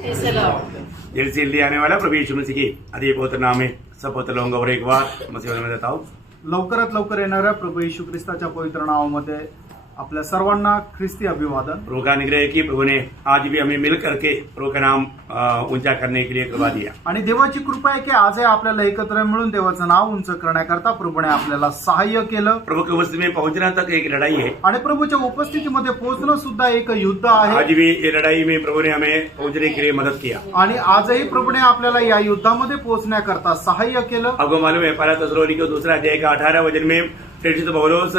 जल्दी आने वाला प्रभु यीशु मसीह की अति पवित्र नाम में सब पवित्र लोगों को और एक बार मसीह में देता हूँ। लवकरात लवकर येणाऱ्या प्रभू येशू ख्रिस्ताच्या पवित्र नावामध्ये आपल्या सर्वांना ख्रिस्ती अभिवादन। प्रभु का अनुग्रह की प्रभु ने आज भी हमें मिल करके प्रभु का नाम ऊंचा करने के लिए कृपा दिया आणि देवाची कृपा आहे की आजही आपल्याला एकत्र मिळून देवाचं नाव उंच करण्याकरता प्रभूने आपल्याला सहाय्य केलं। प्रभु की उपस्थिति में पहुंचना तक एक लड़ाई है आणि प्रभूच्या उपस्थितीमध्ये पोहोचणं सुद्धा एक युद्ध आहे। आज भी ये लड़ाई में प्रभु ने हमें पहुंचने के लिए मदद किया आणि आजही प्रभूने आपल्याला या युद्धामध्ये पोहोचण्याकरता सहाय्य केलं। आपको मालूम है पहला थिस्सलुनीके दूसरा अध्याय का 18 वचन में प्रेरित पौलुस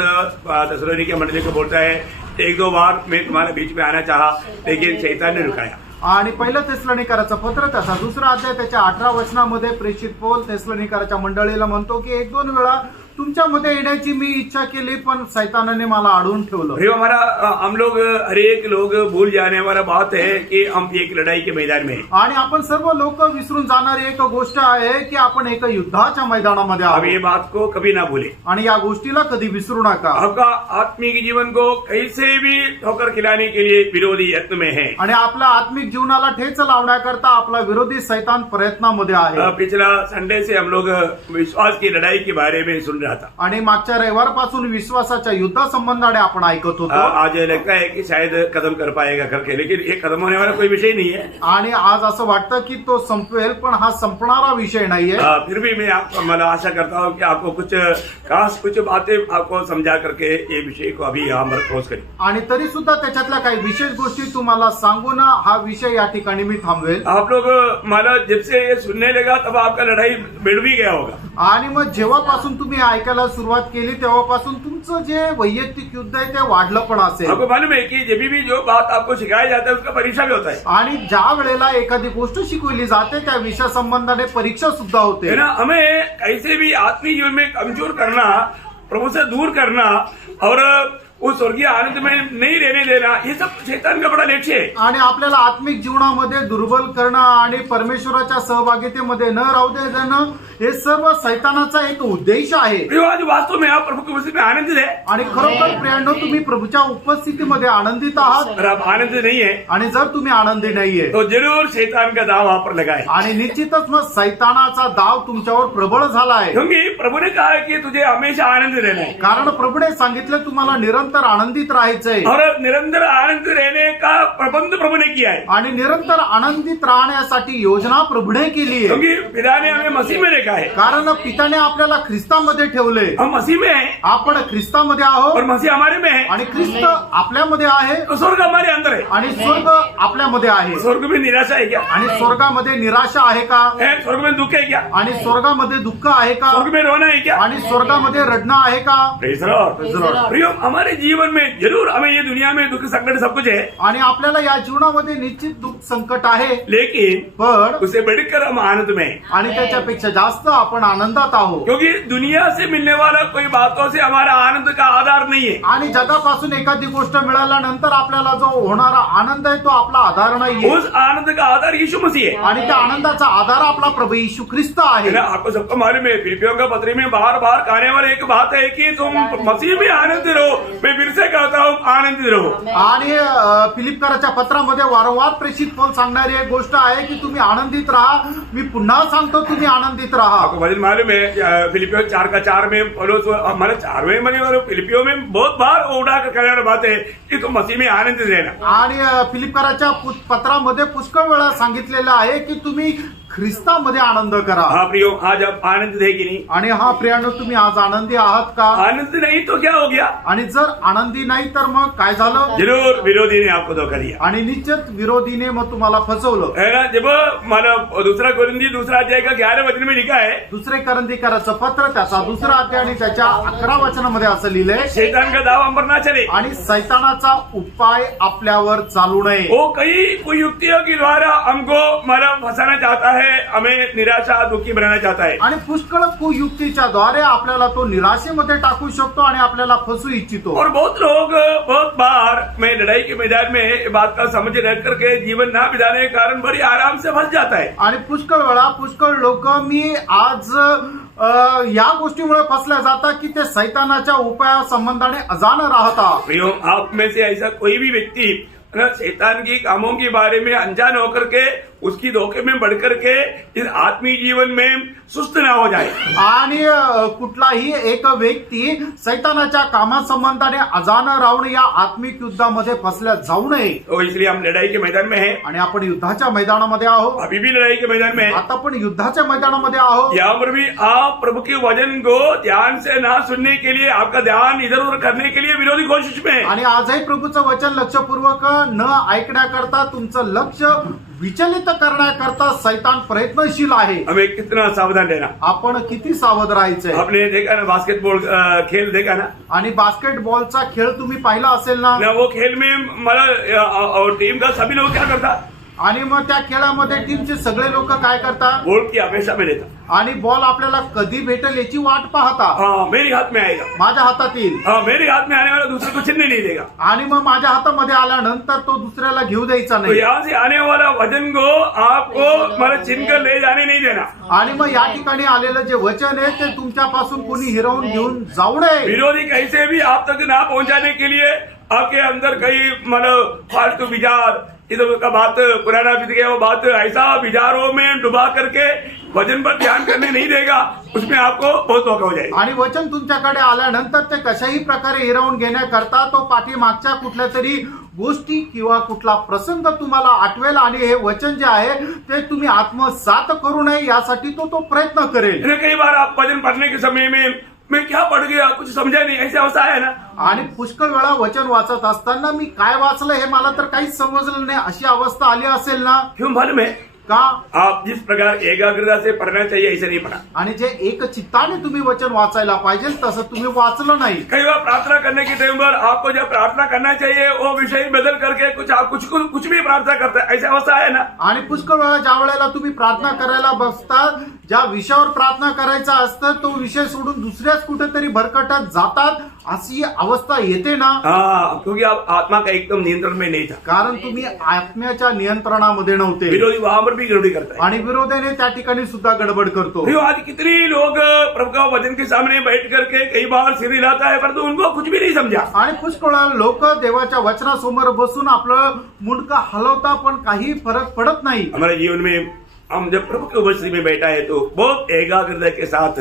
थिस्सलुनीके मंडली को बोलता है, एक दो बार मैं तुम्हारे बीच में आना चाहा लेकिन शैतान ने रुकाया। आणि पहिलं थिस्सलुनीकराचं पत्र त्याचा दुसरा अध्याय त्याच्या 18 वचनामध्ये प्रेषित पौल थिस्सलुनीकराच्या मंडळीला म्हणतो की एक दोन वेळा तुमच्यामध्ये येण्याची मी इच्छा केली पण शैतानाने मला अडवून ठेवलं। भाई हमारा हम लोग हर एक लोग भूल जाने वाला बात है कि हम एक लड़ाई के मैदान में हैं। आणि आपण सर्व लोक विसरून जाणारी एक गोष्ट आहे की आपण एक युद्धाच्या मैदानामध्ये अब ये आहोत बात को कभी ना भूले। आणि या गोष्टीला कधी विसरू नका। आपका आत्मिक जीवन को कैसे भी ठोकर खिलाने के लिए विरोधी यत्न में है। आणि आपल्या आत्मिक जीवनाला ठेच लावण्याकरता आपला विरोधी शैतान प्रयत्नामध्ये आहे। पिछला संडे से हम लोग विश्वास की लड़ाई के बारे में सुन रहा था आणि मागच्या रविवारपासून विश्वासाच्या युद्धासंबंधाने आपण ऐकत होतो। आज लगता है कि शायद कदम कर पाएगा करके, लेकिन ये कदम होने वाला कोई विषय नहीं है। आणि आज असं वाटतं की तो संपवेल पण हा संपणारा विषय नाहीये। फिर भी मैं मला आशा करता हूँ कि आपको कुछ बातें आपको समझा करके ये विषय को अभी यहाँ पर क्लोज करें। आणि तरी सुद्धा त्याच्यातल्या काही विशेष गोष्टी तुम्हाला सांगून हा विषय या ठिकाणी मी थांबवेल। आप लोग मला जब से ये सुनने लगा तब आपका लड़ाई बिड़ भी गया होगा। आणि मग जेव्हापासून तुम्ही ऐकायला सुरुवात केली तेव्हापासून तुमचं जे वैयक्तिक युद्ध आहे ते वाढलं पण असेल। आपको मालूम है कि जब भी जो बात आपको सिखाया जाता है उसका परीक्षा भी होता है। आणि ज्या वेळेला एखादी गोष्ट शिकवली जाते त्या विषय संबंधाने परीक्षा सुद्धा होते। है ना, हमें कैसे भी आत्मिक जीवन में कमजोर करना, प्रभु से दूर करना और उस स्वर्गीय आनंद में नहीं रहने देना, ये सब शैतान का बड़ा लक्ष्य है। आणि आपल्याला आत्मिक जीवनामध्ये दुर्बल करणं आणि परमेश्वराच्या सहभागितेमध्ये न राहू देणं हे सर्व शैतानाचा एक उद्देश आहे। आज वास्तव में आप प्रभु की उपस्थिति में आनंदित है आणि खरोखर प्रियांनो तुम्ही प्रभूच्या उपस्थितीमध्ये आनंदित आहात। अगर आप आनंदित नहीं है आणि जर तुम्ही आनंदी नाहीये तो जरूर शैतान का दाव आप पर लगा है। आणि निश्चितच मग शैतानाचा दाव तुमच्यावर प्रबळ झाला आहे। क्योंकि प्रभु ने कहा है कि तुझे हमेशा आनंद रहना है। कारण प्रभूने सांगितलं तुम्हाला निरंतर आनंदित राहायचंय और निरंतर आनंद रहने का प्रबंध प्रभु ने किया है। आणि निरंतर आनंदित राहण्यासाठी योजना प्रभूने केली आहे। क्योंकि पिता ने हमें मसीह में रखा है। कारण पिताने आपल्याला ख्रिस्तामध्ये ठेवले। हम मसीह में हैं, आपण ख्रिस्तामध्ये आहोत और मसीह हमारे में है, आणि ख्रिस्त आपल्यामध्ये आहे तो स्वर्ग हमारे अंदर है। आणि स्वर्ग आपल्यामध्ये आहे। स्वर्ग में निराशा है क्या? आणि स्वर्गामध्ये निराशा आहे का? है? स्वर्ग में दुख है क्या? आणि स्वर्गामध्ये दुःख आहे का? स्वर्ग में रोना है क्या? आणि स्वर्गामध्ये रडणं आहे का? Praise the Lord. प्रियो, हमारे जीवन में जरूर हमें ये दुनिया में दुख संकट सब कुछ है, आणि आपल्याला या जीवनामध्ये निश्चित दुःख संकट आहे, लेकिन पण उससे बढ़कर हम आनंद में हैं। आणि त्याच्यापेक्षा जास्त आपण आनंदात आहोत। क्योंकि दुनिया से मिलने वाला कोई बातों से हमारा आनंद का आधार नहीं है। आणि जगापासून एखादी गोष्ट मिळाल्यानंतर आपल्याला जो होणारा आनंद आहे तो आपला आधार नाहीये। उस आनंद का आधार यीशु मसीह है। आणि त्या आनंदाचा आधार आपला प्रभू येशू ख्रिस्त है ना, आहे। आपको सबको मालूम है फिलिपियों का पत्र में बार बार कहने वाले एक बात है कि तुम मसीह में आनंदित रहो। मैं फिर से कहता हूँ आनंदित रहो। आणि फिलिपकराच्या पत्रामध्ये वारंवार प्रेषित पौल सांगणारी एक गोष्ट आहे की तुम्ही आनंदित राहा। मी पुन्हा सांगतो तुम्ही आनंदित राहा। आपको वचन मालूम है फिलिपियों 4:4 में पौलुस हमारे 4वें महीने फिलिपियों में बहुत बार उड़ा कर कहने वाली बात है कि तुम मसीह में आनंदित रहना। आणि फिलिपकराच्या पत्रामध्ये पुष्कळ वेळा सांगितलेलं आहे की तुम्ही ख्रिस्तामध्ये आनंद करा। हाँ प्रियो, आज आप आनंदित है कि नहीं? आणि हा प्रियांनो तुम्ही आज आनंदी आहात का? आनंद नहीं तो क्या हो गया? आणि जर आनंदी नाही तर मग काय झालं? जरूर विरोधी ने आपको धोखा दिया। आणि निश्चित विरोधीने मग तुम्हाला फसवलं। है ना, जब माना दूसरा कोरिन्थी 2 अध्याय का 11 वचन में लिखा है, दुसरे करंदीकराचं पत्र त्याचा 2 अध्याय आणि त्याच्या 11 वचनामध्ये असं लिहिलंय, शैतान का दाव हम पर ना चले आणि शैतानाचा उपाय आपल्यावर चालू नये। वो कई कुयुक्तियों के द्वारा हमको माना फंसाना चाहता है, हमें निराशा दुखी बनाना चाहता है। आणि पुष्कळ कुयुक्तीच्या द्वारे आपल्याला तो निराशेमध्ये टाकू शकतो आणि आपल्याला फसू इच्छितो। और बहुत लोग बहुत बार मैं लड़ाई के मैदान में बात का समझ रह करके जीवन ना बिताने के कारण बड़ी आराम से फंस जाता है। आणि पुष्कळ वेळा पुष्कळ लोक मी आज या गोष्टीमुळे फसल्या जातात की ते शैतानाच्या उपाया संबंधाने अजान राहतात। प्रियो, आप में से ऐसा कोई भी व्यक्ति शैतान की कामों के बारे में अनजान होकर के उसकी धोखे में बढ़ करके इस आत्मीय जीवन में सुस्त ना हो जाए। आणि कुठलाही एक व्यक्ती सैतानाच्या कामासंबंधाने अजाण राहून या आत्मिक युद्धामध्ये फसल्या जाऊ नये। तो इसलिए हम लड़ाई के मैदान में हैं, आणि आपण युद्धाच्या मैदानामध्ये आहोत, अभी भी लड़ाई के मैदान में हैं। आता पण युद्धाच्या मैदानामध्ये आहोत। यहाँ पर भी आप प्रभु के वचन को ध्यान से ना सुनने के लिए, आपका ध्यान इधर उधर करने के लिए विरोधी कोशिश में है। आणि आजही प्रभूचं वचन लक्षपूर्वक न ऐकण्याकरता तुमचं लक्ष विचलित करण्याकरता सैतान प्रयत्नशील आहे। हमें कितना सावधान रहना। आपण किती सावध राहायचंय। आपने देखा ना बास्केटबॉल खेल देखा ना, आणि बास्केटबॉलचा खेळ तुम्ही पाहिला असेल ना। वो खेल में मतलब टीम का सभी लोग क्या करता, आणि मग त्या खेळामध्ये टीमचे सगळे लोक काय करतात, बॉल की अपेक्षा में रहता। आणि बॉल आपल्याला कधी भेटेल याची वाट पाहता। हाँ मेरे हाथ में आएगा, माझ्या हातात येईल, हाँ मेरे हाथ में आने वाला दूसरे को छीनने नहीं देगा। आणि मग माझ्या हातामध्ये आल्यानंतर तो दुसऱ्याला घेऊ द्यायचा तो नाही। यहाँ से आने वाला वचन को आपको मतलब छीन कर ले जाने नहीं देना। आणि मग या ठिकाणी आलेलं जे वचन आहे ते तुमच्यापासून कोणी हिरावून घेऊन जाऊ नये। विरोधी कैसे भी आप तक ना पहुंचाने के लिए आपके अंदर कई मतलब फालतू विचार, इधर का बात पुराना बीत गया वो बात ऐसा विचारों में डुबा करके वचन पर ध्यान करने नहीं देगा, उसमें आपको बहुत धोखा हो जाएगा। आणि वचन तुमच्याकडे आल्यानंतर ते कशाही प्रकारे हिरावून घेण्याकरता तो पाठीमागच्या कुठल्या तरी गोष्टी किंवा कुठला प्रसंग तुम्हाला आठवेल आणि हे वचन जे आहे ते तुम्ही आत्मसात करू नये यासाठी तो प्रयत्न करेल। कई बार आप वचन पढ़ने के समय में मैं क्या पढ़ गया कुछ समझा नहीं, ऐसी अवस्था है ना। आणि पुष्कळ वेळा वचन वाचत असताना मी काय वाचलं हे मला तर काहीच समजलं नाही अशी अवस्था आली असेल ना। क्यों मालूम है, का आप जिस प्रकार एकाग्रता से पढ़ना चाहिए ऐसे नहीं पढ़ा। आणि जे एक चित्ताने तुम्ही वचन वाचायला पाहिजे तसं तुम्ही वाचलं नाही। कई बार प्रार्थना करने के टाइम पर आपको जब प्रार्थना करना चाहिए वो विषय बदल करके कुछ भी प्रार्थना करते हैं, ऐसी अवस्था है ना। आणि पुष्कळ वेळा ज्या वेळेला तुम्ही प्रार्थना करायला बसता ज्या विषयावर प्रार्थना करायचा असतं तो विषय सोडून दुसऱ्याच कुठेतरी भरकटत जातात अशी अवस्था येते ना। हाँ क्योंकि आप आत्मा का एकदम नियंत्रण में नहीं था, कारण तुम्ही आत्म्याच्या नियंत्रणामध्ये नव्हते। विरोधी वहां पर भी गड़बड़ी करता है आणि विरोधाने त्या ठिकाणी सुद्धा गडबड करतो। आज कितनी लोग प्रभु का वचन के सामने बैठ करके कई बार सिर हिलाता है परंतु उनको कुछ भी नहीं समझा। आणि पुष्कळ लोक देवाच्या वचनासमोर बसून आपलं मुंडकं हलवता पण काही फरक पडत नाही। हमारे जीवन में हम जब प्रभु के उपस्थिति में बैठा है तो बहुत एकाग्रता के साथ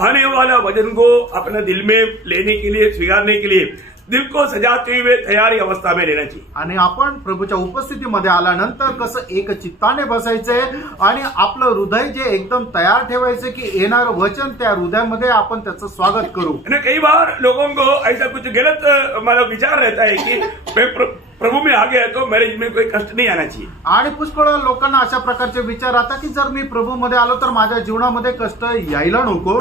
आने वाला वचन को अपने दिल में लेने के लिए, स्वीकारने के लिए दिल को सजाते हुए तैयारी अवस्था में रहना चाहिए। आणि आपण प्रभूच्या उपस्थितीमध्ये आल्यानंतर कसं एक चित्ताने बसायचंय आणि आपलं हृदय जे एकदम तयार ठेवायचं की येणारं वचन त्या हृदयामध्ये आपण त्याचं स्वागत करू। कई बार लोगों को ऐसा कुछ गलत मतलब विचार रहता है कि मैं प्रभु में आ गया तो मेरे में कोई कष्ट नहीं आना चाहिए। आणि पुष्कळ लोकांना अशा प्रकारचे विचार आता की जर मी प्रभू मध्ये आलो तर माझ्या जीवनामध्ये कष्ट यायला नको।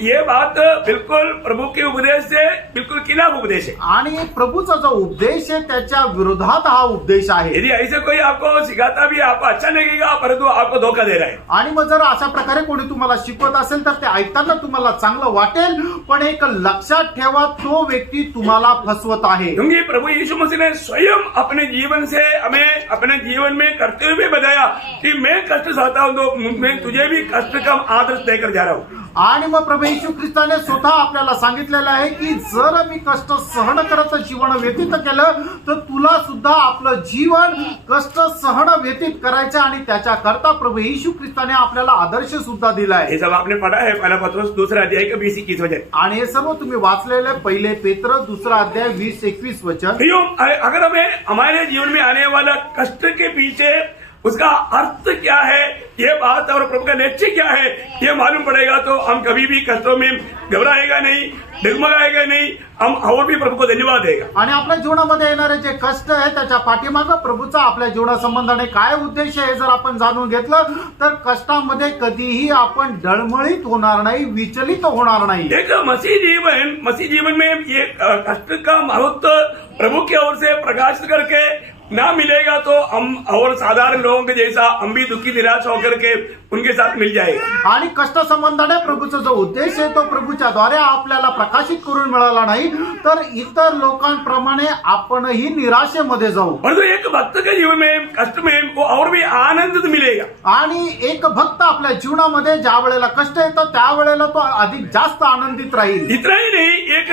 ये बात बिल्कुल प्रभु के उपदेश से बिल्कुल खिलाफ उपदेश है। आणि प्रभूचा जो उपदेश आहे त्याच्या विरोधात हा उपदेश आहे। यदि ऐसे कोई आपको सिखाता भी आपको अच्छा लगेगा परंतु आपको धोखा दे रहा है। आणि मग जर अशा प्रकारे कोणी तुम्हाला शिकवत असेल तर ते ऐकताना तुम्हाला चांगलं वाटेल पण एक लक्षात ठेवा तो व्यक्ती तुम्हाला फसवत आहे। क्योंकि प्रभु यीशु मसीह ने स्वयं अपने जीवन से हमें अपने जीवन में करते हुए बताया कि मैं कष्ट सहता हूं तो मैं तुझे भी कष्ट का आदर्श देकर जा रहा हूं। आणि मग प्रभू येशू ख्रिस्ताने स्वतः आपल्याला सांगितलेलं आहे की जर मी कष्ट सहन करत जीवन व्यतीत केलं तर तुला सुद्धा आपलं जीवन कष्ट सहन व्यतीत करायचं आणि त्याच्या करता प्रभू येशू ख्रिस्ताने आपल्याला आदर्श सुद्धा दिलाय। हे सब आपने पढ़ा है पहला पत्रोस 2 अध्याय का 20-21 वचन, आणि हे सर्व तुम्ही वाचलेले पहिले पेत्र 2 अध्याय 20-21 वचन। अगर हमें हमारे जीवन में आने वाला कष्ट के पीछे उसका अर्थ क्या है, ये बात और प्रभु का लक्ष्य क्या है ये मालूम पड़ेगा तो हम कभी भी कष्टों में घबराएगा नहीं, डगमगाएगा नहीं, हम और भी प्रभु को धन्यवाद देगा। आणि आपल्या जीवनामध्ये येणारे जे कष्ट आहे त्याच्या पाठीमागे प्रभूचा आपल्या जीवनासंबंधाने काय उद्देश आहे जर आपण जाणून घेतलं तर कष्टामध्ये कधीही आपण डळमळीत होणार नाही, विचलित होणार नाही। एक मसीह जीवन में ये कष्ट का महत्व प्रभु की ओर से प्रकाशित करके ना मिलेगा तो हम और साधारण लोगों के जैसा हम भी दुखी निराश होकर के उनके साथ मिल जाएगा। आणि कष्ट संबंधाने प्रभूचा जो उद्देश आहे तो प्रभूच्या द्वारे आपल्याला प्रकाशित करून मिळाला नाही तर इतर लोकांप्रमाणे आपणही निराशेमध्ये जाऊ। परंतु एक भक्त के जीवन में कष्ट में वो और भी आनंद मिलेगा। आणि एक भक्त आपल्या जीवनामध्ये ज्या वेळेला कष्ट येतं त्यावेळेला तो अधिक जास्त आनंदित राहील। इतना ही नहीं, एक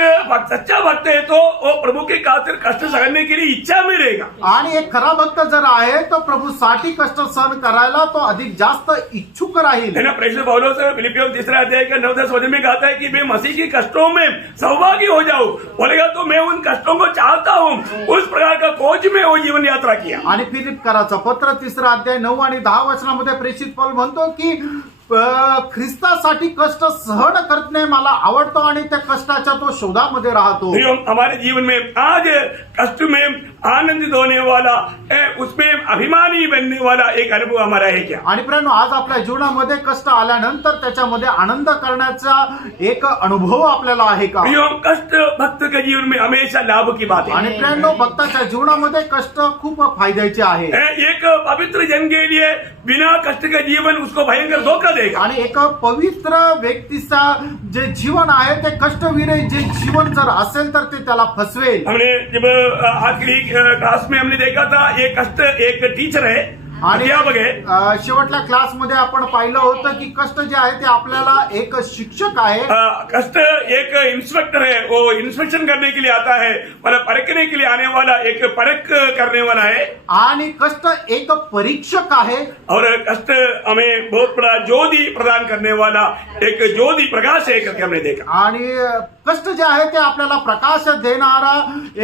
सच्चा भक्त है तो वो प्रभु के खातिर कष्ट सहने के लिए इच्छा में रहेगा। आणि एक खरा भक्त जर आहे तो प्रभूसाठी कष्ट सहन करायला तो अधिक जास्त इच्छुक राहील. है ना. प्रेषित पौलुस फिलिपियों 3 अध्याय का 9-10 वचन में कहता है कि मैं मसीह की कष्टों में सहभागी हो जाऊं. बोलेगा तो मैं उन कष्टों को चाहता हूं. उस प्रकार का खोज में वो जीवन यात्रा किया. आणि फिलिपकराचं पत्र 3 अध्याय 9 आणि 10 वचनामध्ये प्रेषित पौल म्हणतो की ख्रिस्तासाठी कष्ट सहन करणे मला आवडतो आणि त्या कष्टाच्या तो शोधामध्ये राहतो. हमारे जीवन में आज कष्ट में आनंदित होने वाला, उसमें अभिमानी बनने वाला एक अनुभव हमारा है क्या? आणि प्रियांनो, आज आपल्या जीवनामध्ये कष्ट आल्यानंतर त्याच्यामध्ये आनंद करण्याचा एक अनुभव आपल्याला आहे का? कष्ट भक्त के जीवन में हमेशा लाभ की बात है. आणि प्रियांनो, भक्ताच्या जीवनामध्ये कष्ट खूप फायद्याचे आहे. एक पवित्र जन के लिए बिना कष्ट के जीवन उसको भयंकर धोखा देगा. आणि एक पवित्र व्यक्तीचा जे जीवन आहे ते कष्टविरहित जे जीवन जर असेल तर ते त्याला फसवेल. हमने जब आखिरी क्लास में हमने देखा था ये कष्ट एक टीचर है, आणि अध्यापक है. शेवटल्या क्लासमध्ये आपण पाहिलं होतं की कष्ट जे आहे ते आपल्याला एक शिक्षक आहे. कष्ट एक इंस्पेक्टर है, वो इंस्पेक्शन करने के लिए आता है, मतलब परखने के लिए आने वाला, एक परख करने वाला है. आणि कष्ट एक परीक्षक आहे. और कष्ट हमें बहुत बड़ा ज्योति प्रदान करने वाला एक ज्योति प्रकाश है करके हमने देखा. आणि कष्ट जे आहे ते आपल्याला प्रकाश देणारा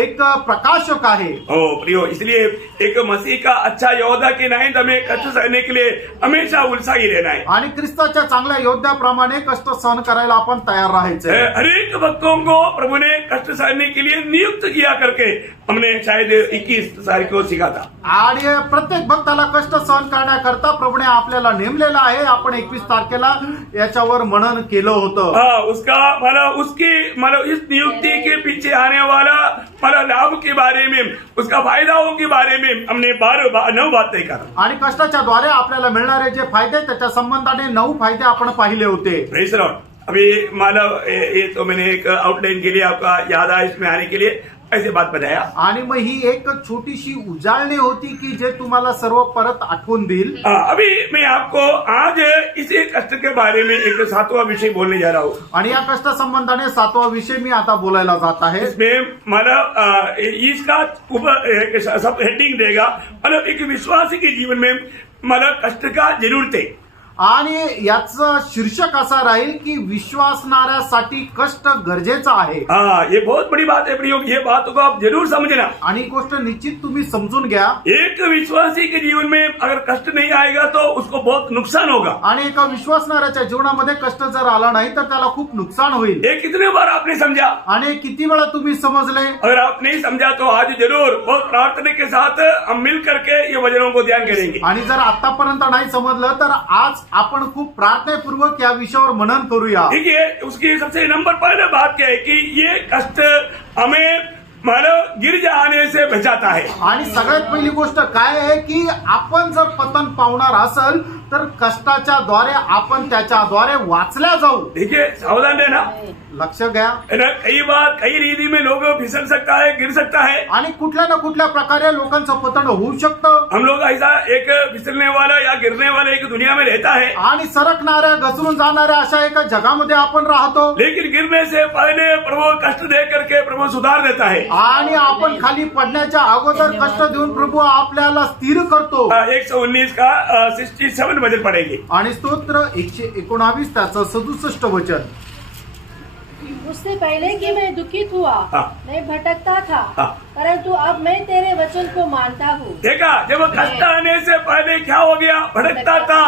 एक प्रकाशक आहे. हो प्रियो, इसलिए एक मसीह का अच्छा योद्धा के नहीं हमें कष्ट सहने के लिए हमेशा उत्साही रहना है. आणि ख्रिस्ताच्या चांगल्या योद्ध्याप्रमाणे कष्ट सहन करायला आपण तयार राहायचं. हर एक भक्तों को प्रभु ने कष्ट सहने के लिए नियुक्त किया करके हमने शायद 21 तारीख को सीखा था. आणि प्रत्येक भक्ताला कष्ट सहन करण्याकरता प्रभूने आपल्याला नेमलेला आहे. आपण 21 तारखेला याच्यावर मनन केलं होतं. उसका मतलब इस नियुक्ति के पीछे आने वाला मतलब लाभ के बारे में, उसका फायदाओं के बारे में हमने 9 बातें करा. आणि कष्टाच्या द्वारे आपल्याला मिळणारे जे फायदे त्याच्या संबंधाने 9 फायदे आपण पाहिले होते. Praise the Lord. अभी मानव ये तो मैंने एक आउटलाइन के लिए आपका याद आया इसमें आने के लिए ऐसे बात बताया. आणि मग ही एक छोटीशी उजाळणी होती की जे तुम्हाला सर्व परत आठवून देईल. अभी मैं आपको आज इसी कष्ट के बारे में एक 7वां विषय बोलने जा रहा हूँ. आणि या कष्ट संबंधाने 7वा विषय मी आता बोलायला जात आहे. इसमें मतलब इसका सब हेडिंग देगा, मतलब एक विश्वासी के जीवन में मतलब कष्ट का जरूरत है. आणि याचं शीर्षक असा राहील की विश्वासणाऱ्यासाठी कष्ट गरजेचं आहे. ये बहुत बड़ी बात है प्रियो, ये बात को आप जरूर समझना. आणि गोष्ट निश्चित तुम्ही समजून घ्या. एक विश्वासी के जीवन में अगर कष्ट नहीं आएगा तो उसको बहुत नुकसान होगा. आणि एका विश्वासणाऱ्याच्या जीवनामध्ये कष्ट जर आला नाही तर त्याला खूप नुकसान होईल. ये कितने बार आपने समझा? आणि किती वेळा तुम्ही समजले? अगर आप नहीं समझा तो आज जरूर बहुत प्रार्थना के साथ हम मिल करके ये वचनों को ध्यान करेंगे. आणि जर आतापर्यंत नाही समजलं तर आज आपण खूप प्रार्थनापूर्वक या विषयावर मनन करूया. देखिए, उसकी सबसे नंबर पहले बात क्या है कि ये कष्ट हमें मतलब गिर जाने से बचाता है. आणि सगळ्यात पहिली गोष्ट काय आहे की आपण जर पतन पावणार असेल तर कष्टाच्या द्वारे आपण त्याच्याद्वारे वाचल्या जाऊ. देखिए, सावधान रहना. लक्ष घ्या. कई बार कई रीति में लोग फिसल सकता है, गिर सकता है. आणि कुठल्या ना कुठल्या प्रकारे लोकांचं पतन होऊ शकतं. हम लोग ऐसा एक फिसलने वाला या गिरने वाला एक दुनिया में रहता है. आणि सरकणाऱ्या घसरून जाणाऱ्या अशा एका जगामध्ये आपण राहतो. लेकिन गिरने से पहले प्रभु कष्ट दे करके प्रभु सुधार देता है. आणि आपण खाली पडण्याच्या अगोदर कष्ट देऊन प्रभू आपल्याला स्थिर करतो. 119 का 67 वचन पढ़ेंगे. आणि स्तोत्र 119 त्याचं 67 वचन. उससे पहले कि मैं दुखित हुआ, मैं भटकता था, परंतु अब मैं तेरे वचन को मानता हूँ. देखा, जब कष्ट आने से पहले क्या हो गया? भटकता था,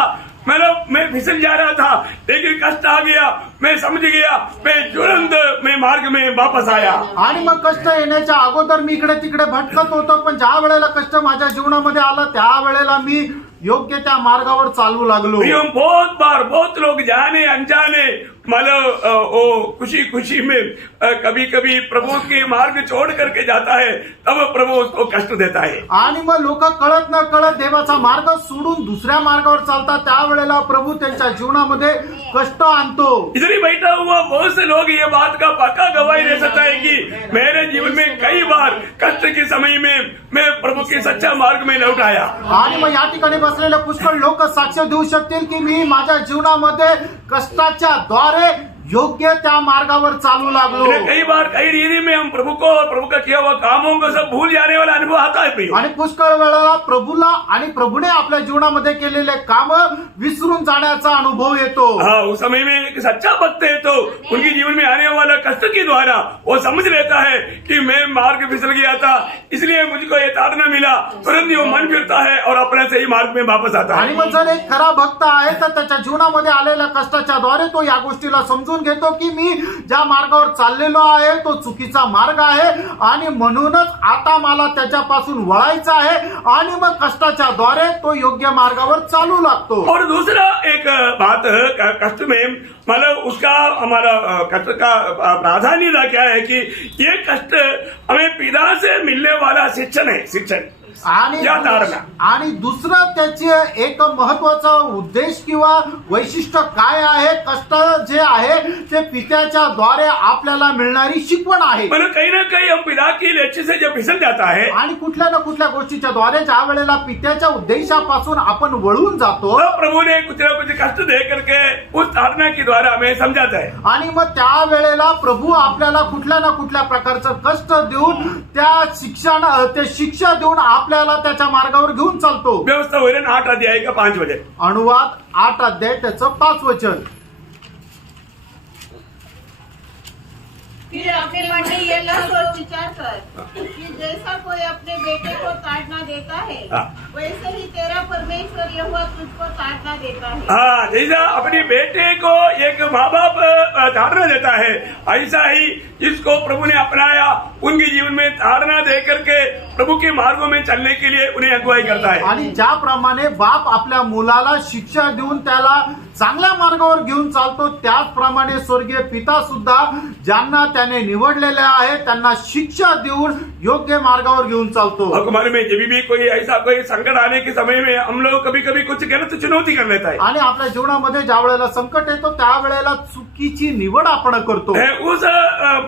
मतलब मैं फिसल जा रहा था, लेकिन कष्ट आ गया, मैं समझ गया, मैं तुरंत मैं मार्ग में वापस आया. आणि मग कष्ट येण्याच्या अगोदर मी इकडे तिकडे भटकत होतो, पण ज्या वेळेला कष्ट माझ्या जीवनामध्ये आला त्या वेळेला मी योग्य त्या मार्गावर चालू लागलो. बहुत बार बहुत लोग जाने अनजाने मतलब खुशी खुशी में कभी कभी प्रभु के मार्ग छोड़ करके जाता है, तब प्रभु उसको कष्ट देता है. आणि मग लोक कळत न कळत देवाचा मार्ग सोडून दुसऱ्या मार्गावर चालतात, त्यावेळेला प्रभू त्यांच्या जीवनामध्ये कष्ट आणतो. इधर ही बैठा हुआ बहुत से लोग ये बात का पक्का गवाही दे सकता है कि मेरे जीवन में कई बार कष्ट के समय में मैं प्रभु के सच्चा मार्ग में लौट आया. आणि मग या ठिकाणी बसलेले पुष्कळ लोक साक्ष देऊ शकतील की मी माझ्या जीवनामध्ये कष्टाच्या द्वारे योग्य त्या मार्गावर चालू लागलो. कई बार कई रीति में हम प्रभु को और प्रभु का किया हुआ कामों को सब भूल जाने वाला अनुभव आता है प्रिय. आणि पुष्कळ वेळेला प्रभूला आणि प्रभूने आपल्या जीवनामध्ये केलेले काम विसरून जाण्याचा अनुभव येतो. हाँ, उस समय में एक सच्चा भक्त है तो उनके जीवन में आने वाला कष्ट के द्वारा वो समझ लेता है कि मैं मार्ग फिसल गया था, इसलिए मुझको ये ताड़ना मिला, तुरंत वो मन फिरता है और अपने सही मार्ग में वापस आता आणि है. मग जर एक खरा भक्त आहे तर त्याच्या जीवनामध्ये आलेल्या कष्टाच्या द्वारे तो या गोष्टीला समजून घेतो की मी ज्या मार्गावर चाललेलो आहे तो चुकीचा मार्ग आहे आणि म्हणूनच आता मला त्याच्यापासून वळायचं आहे आणि मग कष्टाच्या द्वारे तो योग्य मार्गावर चालू लागतो. और दूसरा एक बात कष्ट में मतलब उसका हमारा कष्ट का प्राधान्यता क्या है कि ये कष्ट हमें पिता से मिलने वाला शिक्षण है, शिक्षण या धारणा. आणि दुसरं त्याचे एक महत्वाचा उद्देश किंवा वैशिष्ट्य काय आहे, कष्ट जे आहे ते पित्याच्या द्वारे आपल्याला मिळणारी शिकवण आहे. मतलब कहीं ना कहीं हम पिता की लेच्छे से जब फिसल जाता है आणि कुठल्या ना कुठल्या गोष्टीच्या द्वारे ज्या वेळेला पित्याच्या उद्देशापासून आपण वळून जातो तो प्रभु ने कुछ ना कुछ कष्ट दे करके उस धारणा के द्वारा हमें समझाता है. आणि मग त्या वेळेला प्रभू आपल्याला कुठल्या ना कुठल्या प्रकारचं कष्ट देऊन ते शिक्षा देऊन आपल्याला त्याच्या मार्गावर घेऊन चालतो. व्यवस्था होईल 8 अध्याय का 5 वचन. अनुवाद 8 अध्याय त्याचं 5 वचन. फिर अपने मन में ये न सोच विचार कर कि जैसा कोई अपने बेटे को ताड़ना देता है वैसे ही तेरा परमेश्वर यहोवा तुझको ताड़ना देता है. हाँ, जैसा अपने बेटे को एक माँ बाप ताड़ना देता है, ऐसा ही जिसको प्रभु ने अपनाया उनके जीवन में ताड़ना दे करके प्रभु के मार्गों में चलने के लिए उन्हें अगुवाई करता है. आणि ज्याप्रमाणे बाप आपल्या मुलाला शिक्षा देऊन त्याला चांगल्या मार्गावर घेऊन चालतो त्याचप्रमाणे स्वर्गीय पिता सुद्धा ज्यांना त्याने निवडलेले आहे त्यांना शिक्षा देऊन योग्य मार्गावर घेऊन चालतो. हमारे में जब भी कोई ऐसा कोई संकट आने के समय में हम लोग कभी कभी कुछ गलत चुनौती कर लेता है. आणि आपल्या जीवनामध्ये ज्या वेळेला संकट येतो त्यावेळेला चुकीची निवड आपण करतो. उस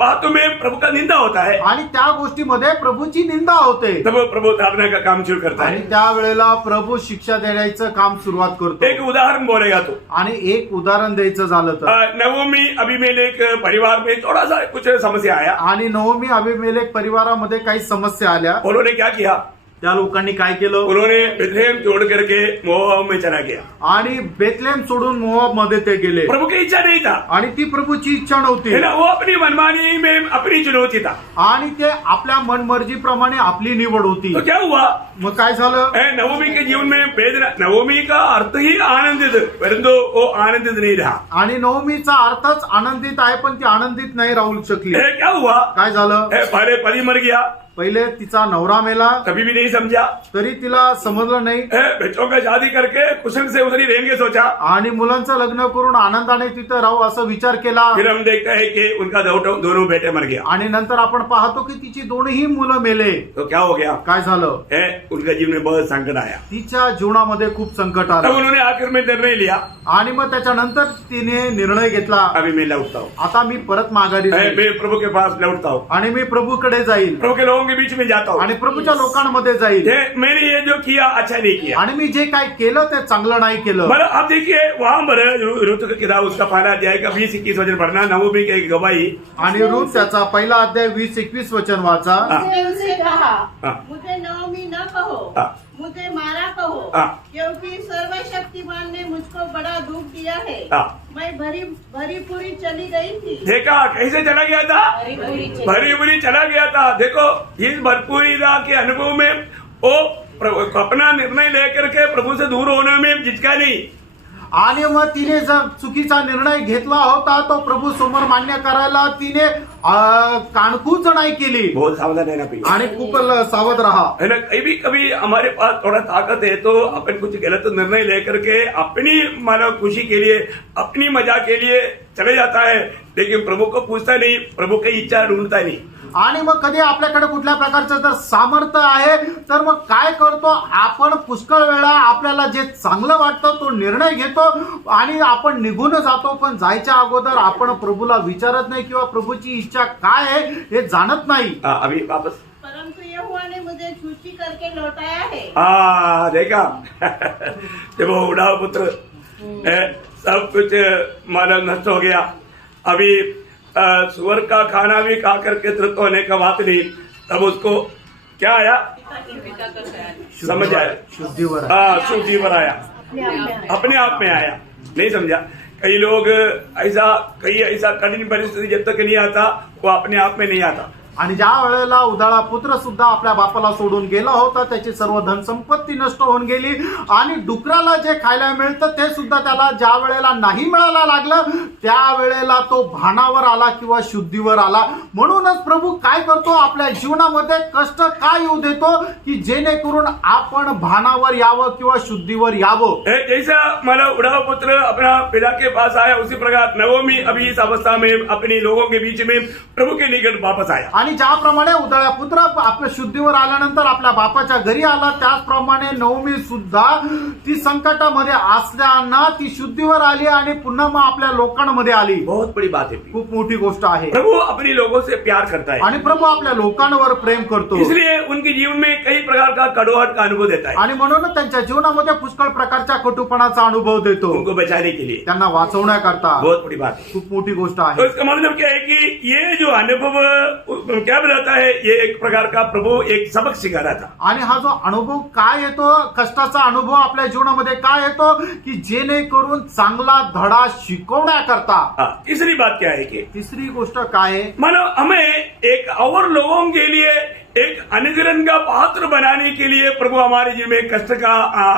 बातों में प्रभु का निंदा होता है आणि त्या गोष्टीमध्ये प्रभूची निंदा होते. तब प्रभु ताड़ना का काम शुरू करता आणि है. त्यावेळेला प्रभू शिक्षा देण्याचं काम सुरुवात करतो. एक उदाहरण बोलेगा तो. आणि एक उदाहरण द्यायचं झालं तर नवोमी अभिमेलेक परिवार में थोड़ा सा कुछ समस्या आया. आणि नवमी अभिमेलेक परिवारामध्ये काही समस्या आल्या. उन्होंने क्या किया, त्या लोकांनी काय केलं, उन्होंने बेथलेहम छोड़ करके मोआब में चला गया. आणि बेथलेहम सोडून मोआब मध्ये ते गेले. प्रभु की इच्छा नहीं था, आणि ती प्रभूची इच्छा नव्हती. है ना, वो अपनी मनमानी में अपनी चुनौती था. आणि ते आपल्या मनमर्जीप्रमाणे आपली निवड होती. तो क्या हुआ, मग काय झालं, नवोमी के जीवन में वेदना, नवोमी का अर्थ ही आनंदित, परंतु वो आनंदित नहीं रहा. आणि नवमीचा अर्थच आनंदित आहे पण ती आनंदित नाही राहू शकली. क्या हुआ, काय झालं, पहले पति मर गया, पहिले तिचा नवरा मेला कभी भी नहीं समझा, तरी तिला समजलं नाही. बच्चों का शादी करके कुशल से उधर ही रहेंगे सोचा. आणि मुलांचं लग्न करून आनंदाने तिथं राहू असं विचार केला. फिर हम देखते हैं कि उनका दोनों बेटे मर गया. आणि नंतर आपण पाहतो की तिची दोनही मुलं मेले. तो क्या हो गया, काय झालं, उनका जीवन में बहुत संकट आया. तिच्या जीवनामध्ये खूप संकट तब आलं. उन्होंने आखिर में निर्णय लिया, आणि मग त्याच्यानंतर तिने निर्णय घेतला, अभी मैं लौटता हूँ, आता मी परत माघारी जाईल मैं प्रभु के पास लौटता हूँ, आणि मी प्रभूकडे जाईल प्रभु के लोगों के बीच में जाता हूँ. आणि प्रभूच्या लोकांमध्ये जाईल. मैंने ये जो किया अच्छा नहीं किया. आणि मी जे काय केलं ते चांगलं नाही केलं. मतलब आप देखिए वहां पर ऋतु की किताब उसका पहला अध्याय का 20-21 वचन पढ़ना, नवोमी की एक गवाही. आणि रूत त्याचा पहिला अध्याय 20-21 वचन वाचा. उसने उनसे कहा हाँ. मुझे नवमी न कहो, हाँ. मुझे मारा कहो, हाँ. क्योंकि सर्वशक्तिमान ने मुझको बड़ा दुख दिया है. हाँ. मैं भरी पूरी चली गई थी. देखा कैसे चला गया था, भरी बुरी चला गया था. देखो इस भरपूरीता के अनुभव में वो अपना निर्णय लेकर के प्रभु से दूर होने में झिझका नहीं. आणि मग तिने जर चुकीचा निर्णय घेतला होता तो प्रभू समोर मान्य करायला तिने कानकूच नाही केली. बहुत सावधान रहना चाहिए. आणि खूप सावध रहा. है ना, कभी हमारे पास थोड़ा ताकत है तो अपन कुछ गलत निर्णय लेकर के अपनी मानव खुशी के लिए, अपनी मजा के लिए चले जाता है, लेकिन प्रभु को पूछता नहीं, प्रभु की इच्छा ढूंढता नहीं. आणि मग कधी आपल्याकडे कुठल्या प्रकारचं जर सामर्थ्य आहे तर मग काय करतो आपण, पुष्कळ वेळा आपल्याला जे चांगलं वाटतं तो निर्णय घेतो आणि आपण निघून जातो. पण जायच्या अगोदर आपण प्रभूला विचारत नाही किंवा प्रभूची इच्छा काय आहे हे जाणत नाही. अभी वापस, परंतु यहोवा ने मुझे छूची करके लौटाया है. देखा जब वो उड़ाव पुत्र सब कुछ मानव नष्ट हो गया. अभी सुअर का खाना भी खा करके तृप्त होने का बात नहीं, तब उसको क्या आया, समझ आया, शुद्धीवर शुद्धिवर आया, अपने आप में आया, नहीं समझा। कई लोग ऐसा कठिन परिस्थिती जब तक नहीं आता वो अपने आप में नहीं आता। आणि ज्या वेळेला उदाळा पुत्र सुद्धा आपल्या बापाला सोडून गेला होता, त्याची सर्व धन संपत्ती नष्ट होऊन गेली आणि डुकराला जे खायला मिळतं ते सुद्धा त्याला ज्या वेळेला नाही मिळायला लागलं त्यावेळेला तो भानावर आला किंवा शुद्धीवर आला। म्हणूनच प्रभू काय करतो, आपल्या जीवनामध्ये कष्ट काय येऊ देतो की जेणेकरून आपण भानावर यावं किंवा शुद्धीवर यावं। जैसा मानो उड़ाव पुत्र अपना पिता के पास आया, उसी प्रकार नवोमी अभी इस अवस्था में अपने लोगों के बीच में प्रभु के निकट वापस आया। आणि ज्याप्रमाणे उदळ्या पुत्र आपल्या शुद्धीवर आल्यानंतर आपल्या बापाच्या घरी आला, त्याचप्रमाणे नवमी सुद्धा ती संकटामध्ये असल्यानं ती शुद्धीवर आली आणि पुन्हा मग आपल्या लोकांमध्ये आली। बहुत बड़ी बात है, खूप मोठी गोष्ट आहे। प्रभु अपने लोगों से प्यार करता है आणि प्रभू आपल्या लोकांवर प्रेम करतो, इसलिए उनके जीवन में कई प्रकार का कड़वाहट का अनुभव देता है, आणि म्हणून त्यांच्या जीवनामध्ये पुष्कळ प्रकारच्या कटुपणाचा अनुभव देतो, उनको बचाने के लिए। त्यांना वाचवण्याकरता। बहुत बड़ी बात है। खूप मोठी गोष्ट तो आहे। इसका मतलब क्या है कि ये जो अनुभव क्या बताता है, ये एक प्रकार का प्रभु एक सबक सिखा रहा था। आणि हा जो अनुभव काय येतो, कष्टाचा अनुभव आपल्या जीवनामध्ये काय येतो की जेणेकरून चांगला धडा शिकवण्याकरता। तीसरी बात क्या है कि तिसरी गोष्ट काय आहे, मानो हमें एक और लोगों के लिए एक अनुग्रह का पात्र बनाने के लिए प्रभु हमारे जीवन में कष्ट का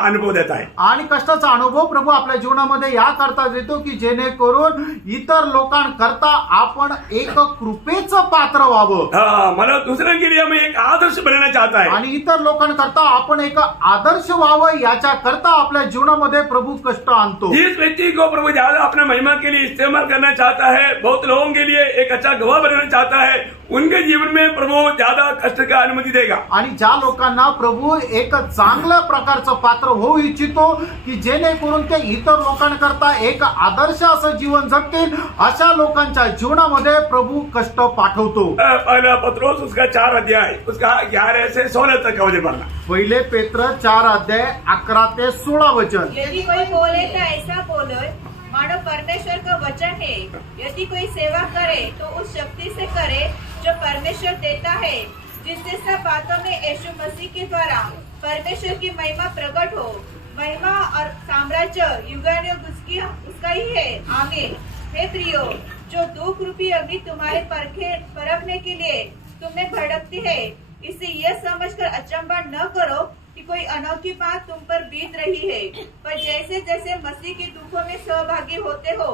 अनुभव देता है। आणि कष्टाचा अनुभव प्रभू आपल्या जीवनामध्ये या करता देतो की जेणेकरून इतर लोकांकरता आपण एक कृपेचं पात्र व्हावं। मतलब दूसरे के लिए हमें एक आदर्श बनाना चाहता है, आणि इतर लोकांकरता आपण एक आदर्श व्हावं याच्या करता आपल्या जीवनामध्ये प्रभू कष्ट आणतो। जिस व्यक्ति को प्रभु ज्यादा अपना महिमा के लिए इस्तेमाल करना चाहता है, बहुत लोगों के लिए एक अच्छा गवाह बनाना चाहता है, उनके जीवन में प्रभु ज्यादा कष्ट का अनुमति देगा। आणि ज्या लोकांना प्रभू एक चांगल्या प्रकारचं पात्र होऊ इच्छितो की जेणेकरून ते इतर लोकांकरता एक आदर्श असं जीवन जगतील, अशा लोकांच्या जीवनामध्ये प्रभू कष्ट पाठवतो। पहला पत्रोस उसका 4 अध्याय उसका 11 से 16 तक का वचन पढ़ना। पहिले पेत्र 4 अध्याय 11 ते 16 वचन। यदि कोई बोले तो ऐसा बोले मानो परमेश्वर का वचन है। यदि कोई सेवा करे तो उस शक्ति से करे जो परमेश्वर देता है, जिससे सब बातों में यीशु मसीह के द्वारा परमेश्वर की महिमा प्रकट हो। महिमा और साम्राज्य युगानुयुग उसका ही है, आमीन। हे प्रियो, जो दुख रूपी अग्नि तुम्हारे परखने के लिए तुम्हें भड़कती है, इसे यह समझकर अचंभा न करो कि कोई अनोखी बात तुम पर बीत रही है, पर जैसे जैसे मसीह के दुखों में सहभागी होते हो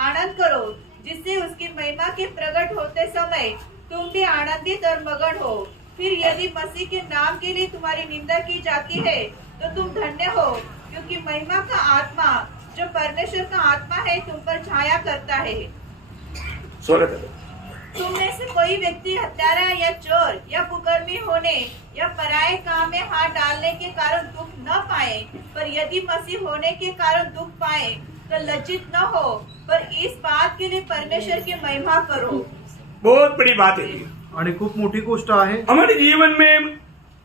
आनंद करो, जिससे उसकी महिमा के प्रकट होते समय तुम भी आनंदित और मगन हो। फिर यदि मसीह के नाम के लिए तुम्हारी निंदा की जाती है तो तुम धन्य हो, क्योंकि महिमा का आत्मा जो परमेश्वर का आत्मा है तुम पर छाया करता है। तुम में से कोई व्यक्ति हत्यारा या चोर या कुकर्मी होने या पराये काम में हाथ डालने के कारण दुख न पाए, पर यदि मसीह होने के कारण दुख पाए तो लज्जित न हो, पर इस बात के लिए परमेश्वर की महिमा करो। बहुत बड़ी बात है आणि खूप मोठी गोष्ट आहे। हमारे जीवन में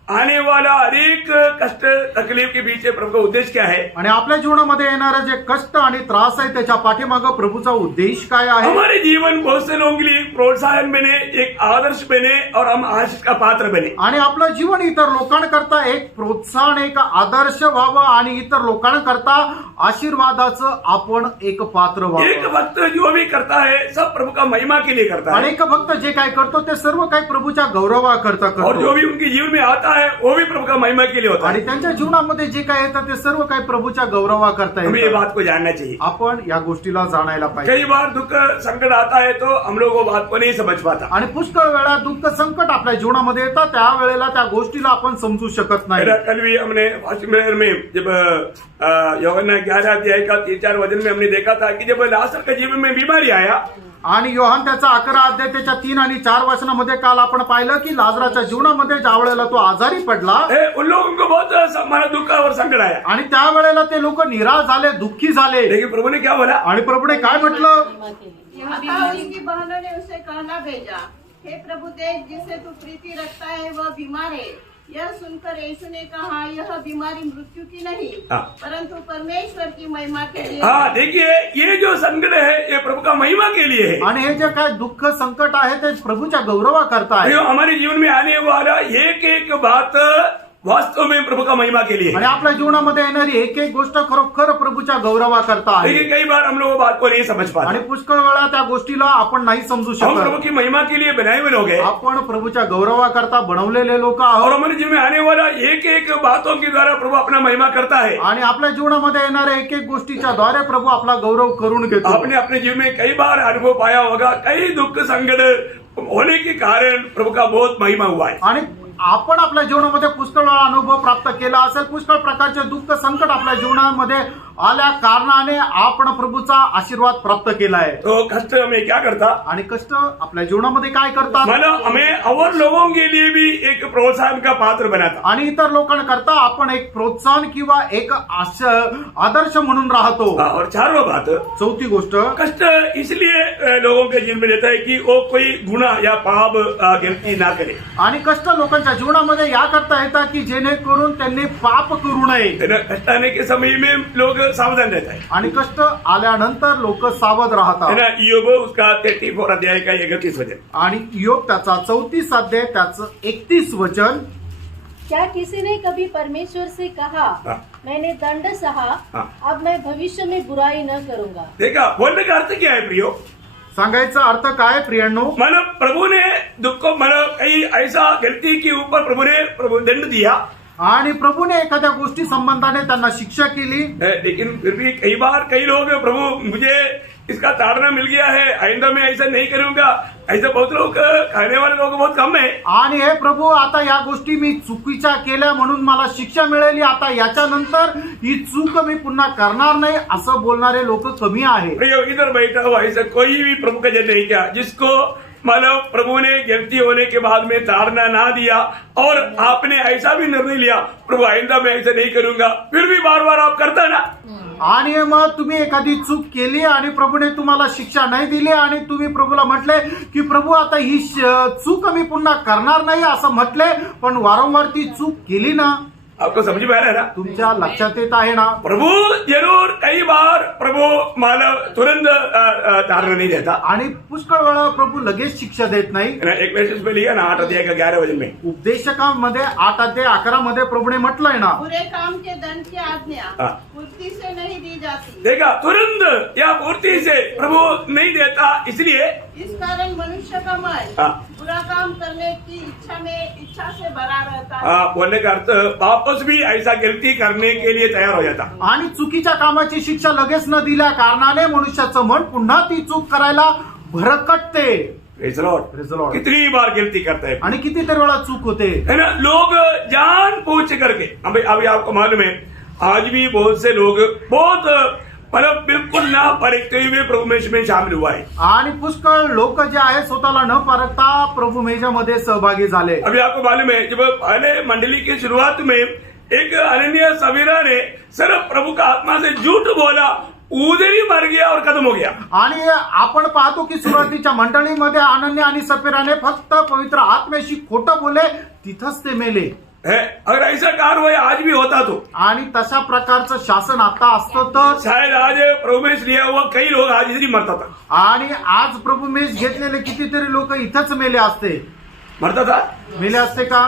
आने वाला अनेक कष्ट तकलीफ के पीछे प्रभु का उद्देश्य क्या है, आणि आपल्या जीवनामध्ये येणारे जे कष्ट आणि त्रास आहे त्याच्या पाठीमागं प्रभूचा उद्देश काय आहे। हमारे जीवन बहुत से लोगों के लिए एक प्रोत्साहन बने, एक आदर्श बने और हम आशीष का पात्र बने। आणि आपलं जीवन इतर लोकांकरता एक प्रोत्साहन, एक आदर्श व्हावं आणि इतर लोकांकरता आशीर्वादाचं आपण एक पात्र व्हावं। एक भक्त जो भी करता है सब प्रभु का महिमा के लिए करता है, अनेक भक्त जे काय करतो ते सर्व काही प्रभूच्या गौरवाकरता और करतो, जो भी उनके जीवन में आता है वो भी प्रभु का महिमा के लिए होता आणि है। त्यांच्या जीवनामध्ये जे काय येतं ते सर्व काही प्रभूच्या गौरवाकरता हमें ये येतं। बात को जानना चाहिए। आपण या गोष्टीला जाणायला पाहिजे। कई बार दुख संकट आता है तो हम लोग वो बात को नहीं समझ पाता। आणि पुष्कळ वेळा दुःख संकट आपल्या जीवनामध्ये येतात, त्यावेळेला त्या गोष्टीला आपण समजू शकत नाही। मेरा कल भी हमने वाशिंगटन में जब यूहन्ना 11 अध्याय का 3-4 वचन में हमने देखा था कि जब लाजर के जीवन में बीमारी आया, आणि योहान त्याचा 11 अध्याय त्याच्या 3 आणि 4 वचनामध्ये काल आपण पाहिलं की लाजराच्या जीवनामध्ये ज्या वेळेला तो आजारी पडला, उन लोगों को बहुत हमारा दुख और संकट आया, आणि त्यावेळेला ते लोक निराश झाले, दुःखी झाले। लेकिन प्रभु ने क्या बोला, आणि प्रभूने काय म्हटलं, अतः उसकी बहनों ने उसे कहना भेजा, हे प्रभु देख जिससे तू प्रीति रखता है वह बीमार है। यह सुनकर यीशु ने कहा, यह बीमारी मृत्यु की नहीं हाँ। परंतु परमेश्वर की महिमा के लिए हाँ, देखिए ये जो संकट है ये प्रभु का महिमा के लिए है। आणि हे जे काय दुःख संकट आहे ते प्रभूच्या गौरवाकरता आहे भाइयों, हमारे जीवन में आने वाला एक एक बात वास्तव में प्रभु का महिमा के लिए है। आणि आपल्या जीवनामध्ये येणारी एक एक गोष्ट खरोखर प्रभूच्या गौरवाकरता आहे लेकिन कई बार हम लोग वो बात को नहीं समझ आणि पाते। पुष्कळ वेळा त्या गोष्टीला आपण नाही समजू हम प्रभु शकत. की महिमा के लिए बनाए हुए लोग हैं आपण प्रभूच्या गौरवाकरता बनवलेले लोक और आहोत हमारे जीवन में आने वाला एक एक बातों के द्वारा प्रभु अपना महिमा करता है। आणि आपल्या जीवनामध्ये येणाऱ्या एक एक गोष्टीच्या द्वारे प्रभू आपला गौरव करून घेतो. आपने अपने जीवन में कई बार अनुभव पाया होगा, कई दुख संकट होने के कारण प्रभु का बहुत महिमा हुआ है। आणि आपण आपल्या जीवनामध्ये पुष्कळ वेळा अनुभव प्राप्त केला असेल. पुष्कळ प्रकारचे दुःख संकट आपल्या जीवनामध्ये आल्या कारणाने आपण प्रभूचा आशीर्वाद प्राप्त केला आहे. तो कष्ट हमें क्या करता, आणि कष्ट आपल्या जीवनामध्ये काय करतात मतलब हमें और लोगों के लिए भी एक प्रोत्साहन का पात्र बनाता। आणि इतर लोकांकरता आपण एक प्रोत्साहन किंवा एक आदर्श म्हणून राहतो. और चारवा बात, चौथी गोष्ट, कष्ट इसलिए लोगों के जीवन में देता है कि वो कोई गुना या पाप गिनती ना करे। आणि कष्ट लोकांच्या जीवनामध्ये या करता येतात की जेणेकरून त्यांनी पाप करू नये. कष्ट आने के समय में लोग सावधान रहता है। आणि कष्ट आल्यानंतर लोक सावध है राहतात. ना, योग उसका 34 अध्याय का 31 वचन। आणि योग त्याचा 34 अध्याय त्याचं 31 वचन, क्या किसी ने कभी परमेश्वर से कहा, हाँ। मैंने दंड सहा, हाँ। अब मैं भविष्य में बुराई न करूंगा? देखा, बोलने का अर्थ क्या है प्रियो? सांगायचा अर्थ काय प्रियांनो? मतलब प्रभु ने दुख को, मतलब कई ऐसा गलती के ऊपर प्रभु दंड दिया, आणि प्रभूने एखाद्या गोष्टी संबंधाने त्यांना शिक्षा केली. लेकिन फिर भी कई बार कई लोग, प्रभु मुझे इसका ताड़ना मिल गया है, आइंदा मैं ऐसा नहीं करूंगा, ऐसे बहुत लोग, कहने वाले लोग बहुत कम है। आणि हे प्रभू, आता या गोष्टी मी चुकीच्या केल्या म्हणून मला शिक्षा मिळाली, आता याच्यानंतर ही चूक मी पुन्हा करणार नाही असं बोलणारे लोक कमी आहे. प्रियो, इधर बैठा हुआ ऐसा कोई भी प्रभु का जन नहीं किया जिसको मतलब प्रभु ने गलती होने के बाद में ताड़ना ना दिया और आपने ऐसा भी निर्णय लिया, प्रभु आइंदा मैं ऐसा नहीं करूंगा, फिर भी बार बार आप करता ना। आणि मग तुम्ही एखादी चूक केली आणि प्रभूने तुम्हाला शिक्षा नाही दिली आणि तुम्ही प्रभूला म्हटले की प्रभू आता ही चूक मी पुन्हा करणार नाही असं म्हटले, पण वारंवार ती चूक केली ना. आपको समझ में आ रहा है ना? तुमच्या लक्षात येत आहे ना? प्रभु जरूर कई बार प्रभु मानव तुरंत ताड़ना नहीं देता। आणि पुष्कळ वेळा प्रभू लगेच शिक्षा देत नाही. एक मैसेज में लिया ना 8 अध्याय का 11 वचन में, उपदेशकांमध्ये 8 अध्याय 11 मध्ये प्रभूने म्हटलंय ना, बुरे काम के दंड की आज्ञा हाँ। पूर्ति से नहीं दी जाती, देखा, तुरंत या पूर्ति से प्रभु नहीं देता, इसलिए इस कारण मनुष्य का मन हाँ। बुरा काम करने की इच्छा से भरा रहता है। बोलने का अर्थ, वापस भी ऐसा गलती करने के लिए तैयार हो जाता। आणि चुकीच्या कामाची शिक्षा लगेच न दिल्या कारणाने मनुष्याचं मन पुन्हा ती चूक करायला भरकटते. Praise the Lord. Praise the Lord. कितनी बार गलती करता है, आणि कितीतरी वेळा चूक होते. है ना, लोग जान पूछ करके, अभी आपको मालूम है आज भी बहुत से लोग बहुत मतलब बिल्कुल ना परखते हुए प्रभु में शामिल हुआ है. आणि पुष्कळ लोक जे आहे स्वतःला न पारखता प्रभू मेजामध्ये सहभागी झाले. अभी आपको मालूम है जब पहले मंडली की शुरुआत में एक अनन्य समीरा ने सिर्फ प्रभु का आत्मा से झूठ बोला, उधर ही मर गया और खत्म हो गया. आणि आपण पाहतो की सुरुवातीच्या मंडळीमध्ये अनन्य आणि सफीराने फक्त पवित्र आत्म्याशी खोटं बोले, तिथंच ते मेले. है, अगर ऐसा कार्य हुआ आज भी होता तो, आणि तशा प्रकारचं शासन आता असतं तर शायद आज प्रवेश लिया हुआ कई लोग आज इधर ही मरता था. आणि आज प्रभू मेष घेतलेले कितीतरी लोक इथंच मेले असते. मरता था मेले असते का?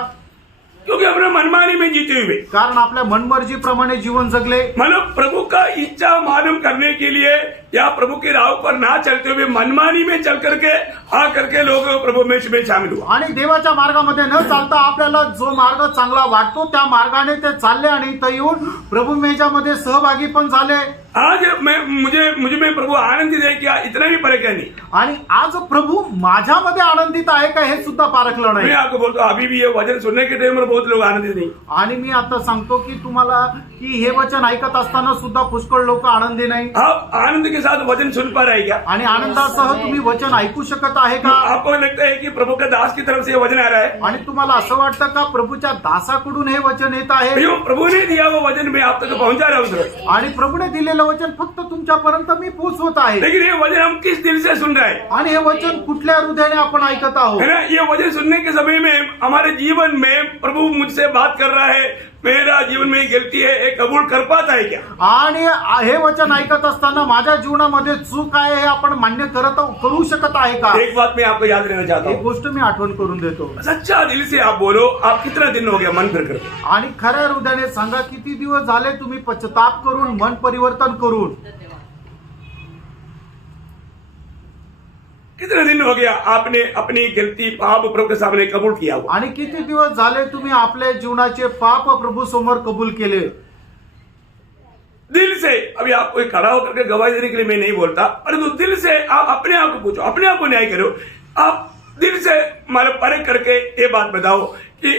क्योंकि अपने मनमानी में जीते हुए, कारण आपल्या मनमर्जीप्रमाणे जीवन जगले. मतलब प्रभु का इच्छा मालूम करने के लिए या प्रभु के राह पर ना चलते हुए मनमानी में चल करके आ करके लोग प्रभु में शामिल हुआ. आणि देवाच्या मार्गामध्ये न चालता आपल्याला जो मार्ग चांगला वाटतो त्या मार्गाने ते चालले आणि इथं येऊन प्रभु मेजामध्ये सहभागी पण झाले. आज मुझे में प्रभु आनंदित है क्या, इतना भी परखा नहीं. आणि आज प्रभू माझ्यामध्ये आनंदित आहे का हे सुद्धा पारखलं मैं नाही. आपको बोलता हूँ अभी भी ये वचन सुनने के टाइम में बहुत लोग आनंदित नहीं. आणि मी आता सांगतो की तुम्हाला की हे वचन ऐकत असताना सुद्धा पुष्कळ लोक आनंदी नाही. आप आनंद के साथ वचन सुन पा रहे हैं क्या? आणि आनंदासह तुम्ही वचन ऐकू शकत आहे का? आपको लगता है कि प्रभु का दास की तरफ से ये वचन आ रहा है? आणि तुम्हाला असं वाटतं का प्रभूच्या दासाकडून हे वचन येत आहे? प्रभु ने दिया वो वचन मैं आप तक पहुंचा रहा हूँ. आणि प्रभूने दिलेलं वचन फक्त तुमच्यापर्यंत तुमच्यापर्यंत मी पोहोचवत आहे. लेकिन ये वचन हम किस दिल से सुन रहे हैं? आणि हे वचन कुठल्या हृदयाने आपण ऐकत आहोत? है ना? ये वचन सुनने के समय में हमारे जीवन में प्रभु मुझसे बात कर रहा है, मेरा जीवन में गलती है, ये कबूल कर पाता है क्या? आणि हे वचन ऐकत असताना माझ्या जीवनामध्ये चूक आहे हे आपण मान्य करू शकत आहे का? एक बात मैं आपको याद रहना चाहता एक हूँ, गोष्ट मी आठवण करून देतो. सच्चा दिल से आप बोलो, आप कितना दिन हो गया मन फिर करके? आणि खऱ्या हृदयाने सांगा, किती दिवस झाले तुम्ही पश्चाताप करून, मन परिवर्तन करून? कितने दिन हो गया आपने अपनी गलती पाप प्रभु के सामने कबूल किया हुआ? आणि किती दिवस झाले तुम्ही आपल्या जीवनाचे पाप प्रभु समोर कबूल केले? दिल से. अभी आप कोई खड़ा होकर के गवाही देने के लिए मैं नहीं बोलता, परंतु दिल से आप अपने आप को पूछो, अपने आप को न्याय करो. आप दिल से मतलब परख करके ये बात बताओ कि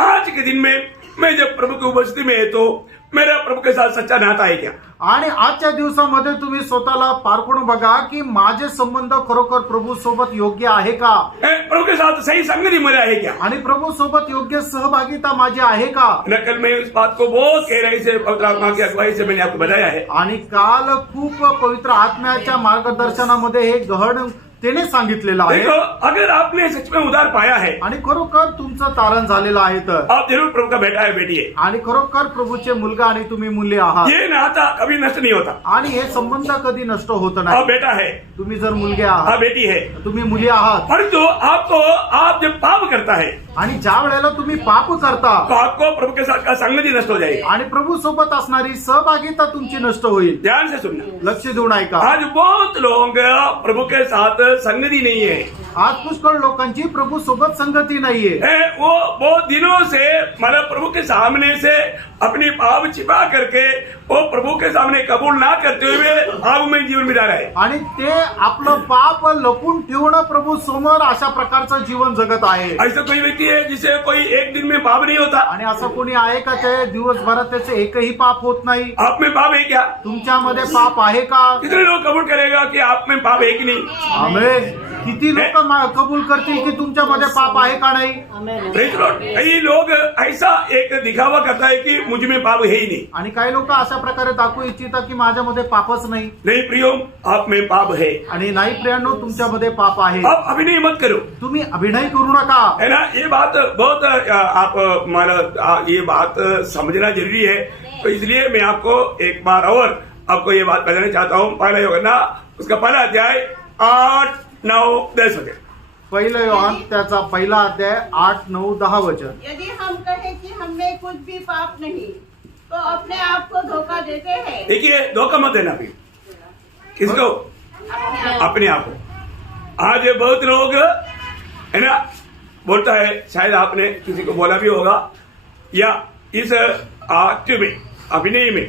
आज के दिन में मैं जब प्रभु की उपस्थिति में है तो मेरा प्रभु के साथ सच्चा नाता है क्या? आणि आजच्या दिवसामध्ये तुम्ही स्वतःला पारखून बघा की माझे संबंध खरोखर प्रभु सोबत योग्य आहे का? प्रभु के साथ सही संगति मेरा है क्या? आणि प्रभु सोबत योग्य सहभागिता माझी आहे का? कल मैं इस बात को बहुत गहराई से पवित्र आत्मा की अगुवाई से मैंने आपको बताया है. आणि काल खूप पवित्र आत्म्याच्या मार्गदर्शनामध्ये हे गहन त्याने सांगितलेलं देखो, आहे. अगर आपने सच में उद्धार पाया है, आणि खरोखर तुमचं तारण झालेलं आहे तर आप जरूर प्रभु का बेटा है, बेटी है. आणि खरोखर प्रभुचे मुलगा आणि तुम्ही मूल्य आहात. ये नाता कभी नष्ट नहीं होता. आणि हे संबंध कधी नष्ट होत आप नाही. बेटा है, तुम्ही जर मुलगे आप आहात, बेटी है, तुम्ही मुली आहात, परंतु आपको आप जब पाप करता है आणि ज्या वेळेला तुम्ही पाप करता तो आपको प्रभु के साथ का संगति नष्ट हो जाएगी. आणि प्रभु सोबत असणारी सहभागिता तुमची नष्ट होईल. ध्यान से सुनना. लक्ष देऊन ऐका. आज बहुत लोग प्रभु के साथ संगति नहीं है. आज पुष्कळ लोकांची प्रभु सोबत संगती नाहीये. वो बहुत दिनों से मतलब प्रभु के सामने से अपनी पाप छिपा करके वो प्रभु के सामने कबूल ना करते हुए पाप में जीवन बिता रहे हैं. आणि ते आपलं पाप लपून ठेवणं प्रभु समोर अशा प्रकारचं जीवन जगत आहे. ऐसा कोई व्यक्ति है जिसे कोई एक दिन में पाप नहीं होता? आणि असं कोणी आहे का ते दिवसभरात त्याचे एकही पाप होत नाही? आप में पाप है क्या? तुमच्यामध्ये पाप आहे का? कितने लोग कबूल करेगा कि आप में पाप है कि नहीं? आमेन. किती लोक कबूल करतील की तुमच्यामध्ये पाप आहे का नाही? आमेन. Praise the Lord. कई लोग ऐसा एक दिखावा करता है कि मुझ में पाप है ही नहीं. आणि काही लोक अशा प्रकारे दाखवू इच्छितात की माझ्यामध्ये पापच नाही. नहीं प्रियो, आप में पाप है. आणि नाही प्रियांनो, तुमच्यामध्ये पाप आहे. आप अभिनय मत करो, तुम्ही अभिनय करू नका. है ना? ये बात बहुत आप मतलब ये बात समझना जरूरी है. तो इसलिए मैं आपको एक बार और आपको ये बात बताना चाहता हूँ. पहला योहन्ना उसका पहला अध्याय 8, 9, 10 वगैरह. पहिलं योहान त्याचा पहिला अध्याय 8, 9, 10 वचन. यदि हम कहें कि हम में कुछ भी पाप नहीं तो अपने आप को धोखा देते हैं. देखिए, धोखा मत देना भी. किसको? अपने आप को. आज बहुत लोग है ना बोलता है, शायद आपने किसी को बोला भी होगा या इस आत्य में अभिनय में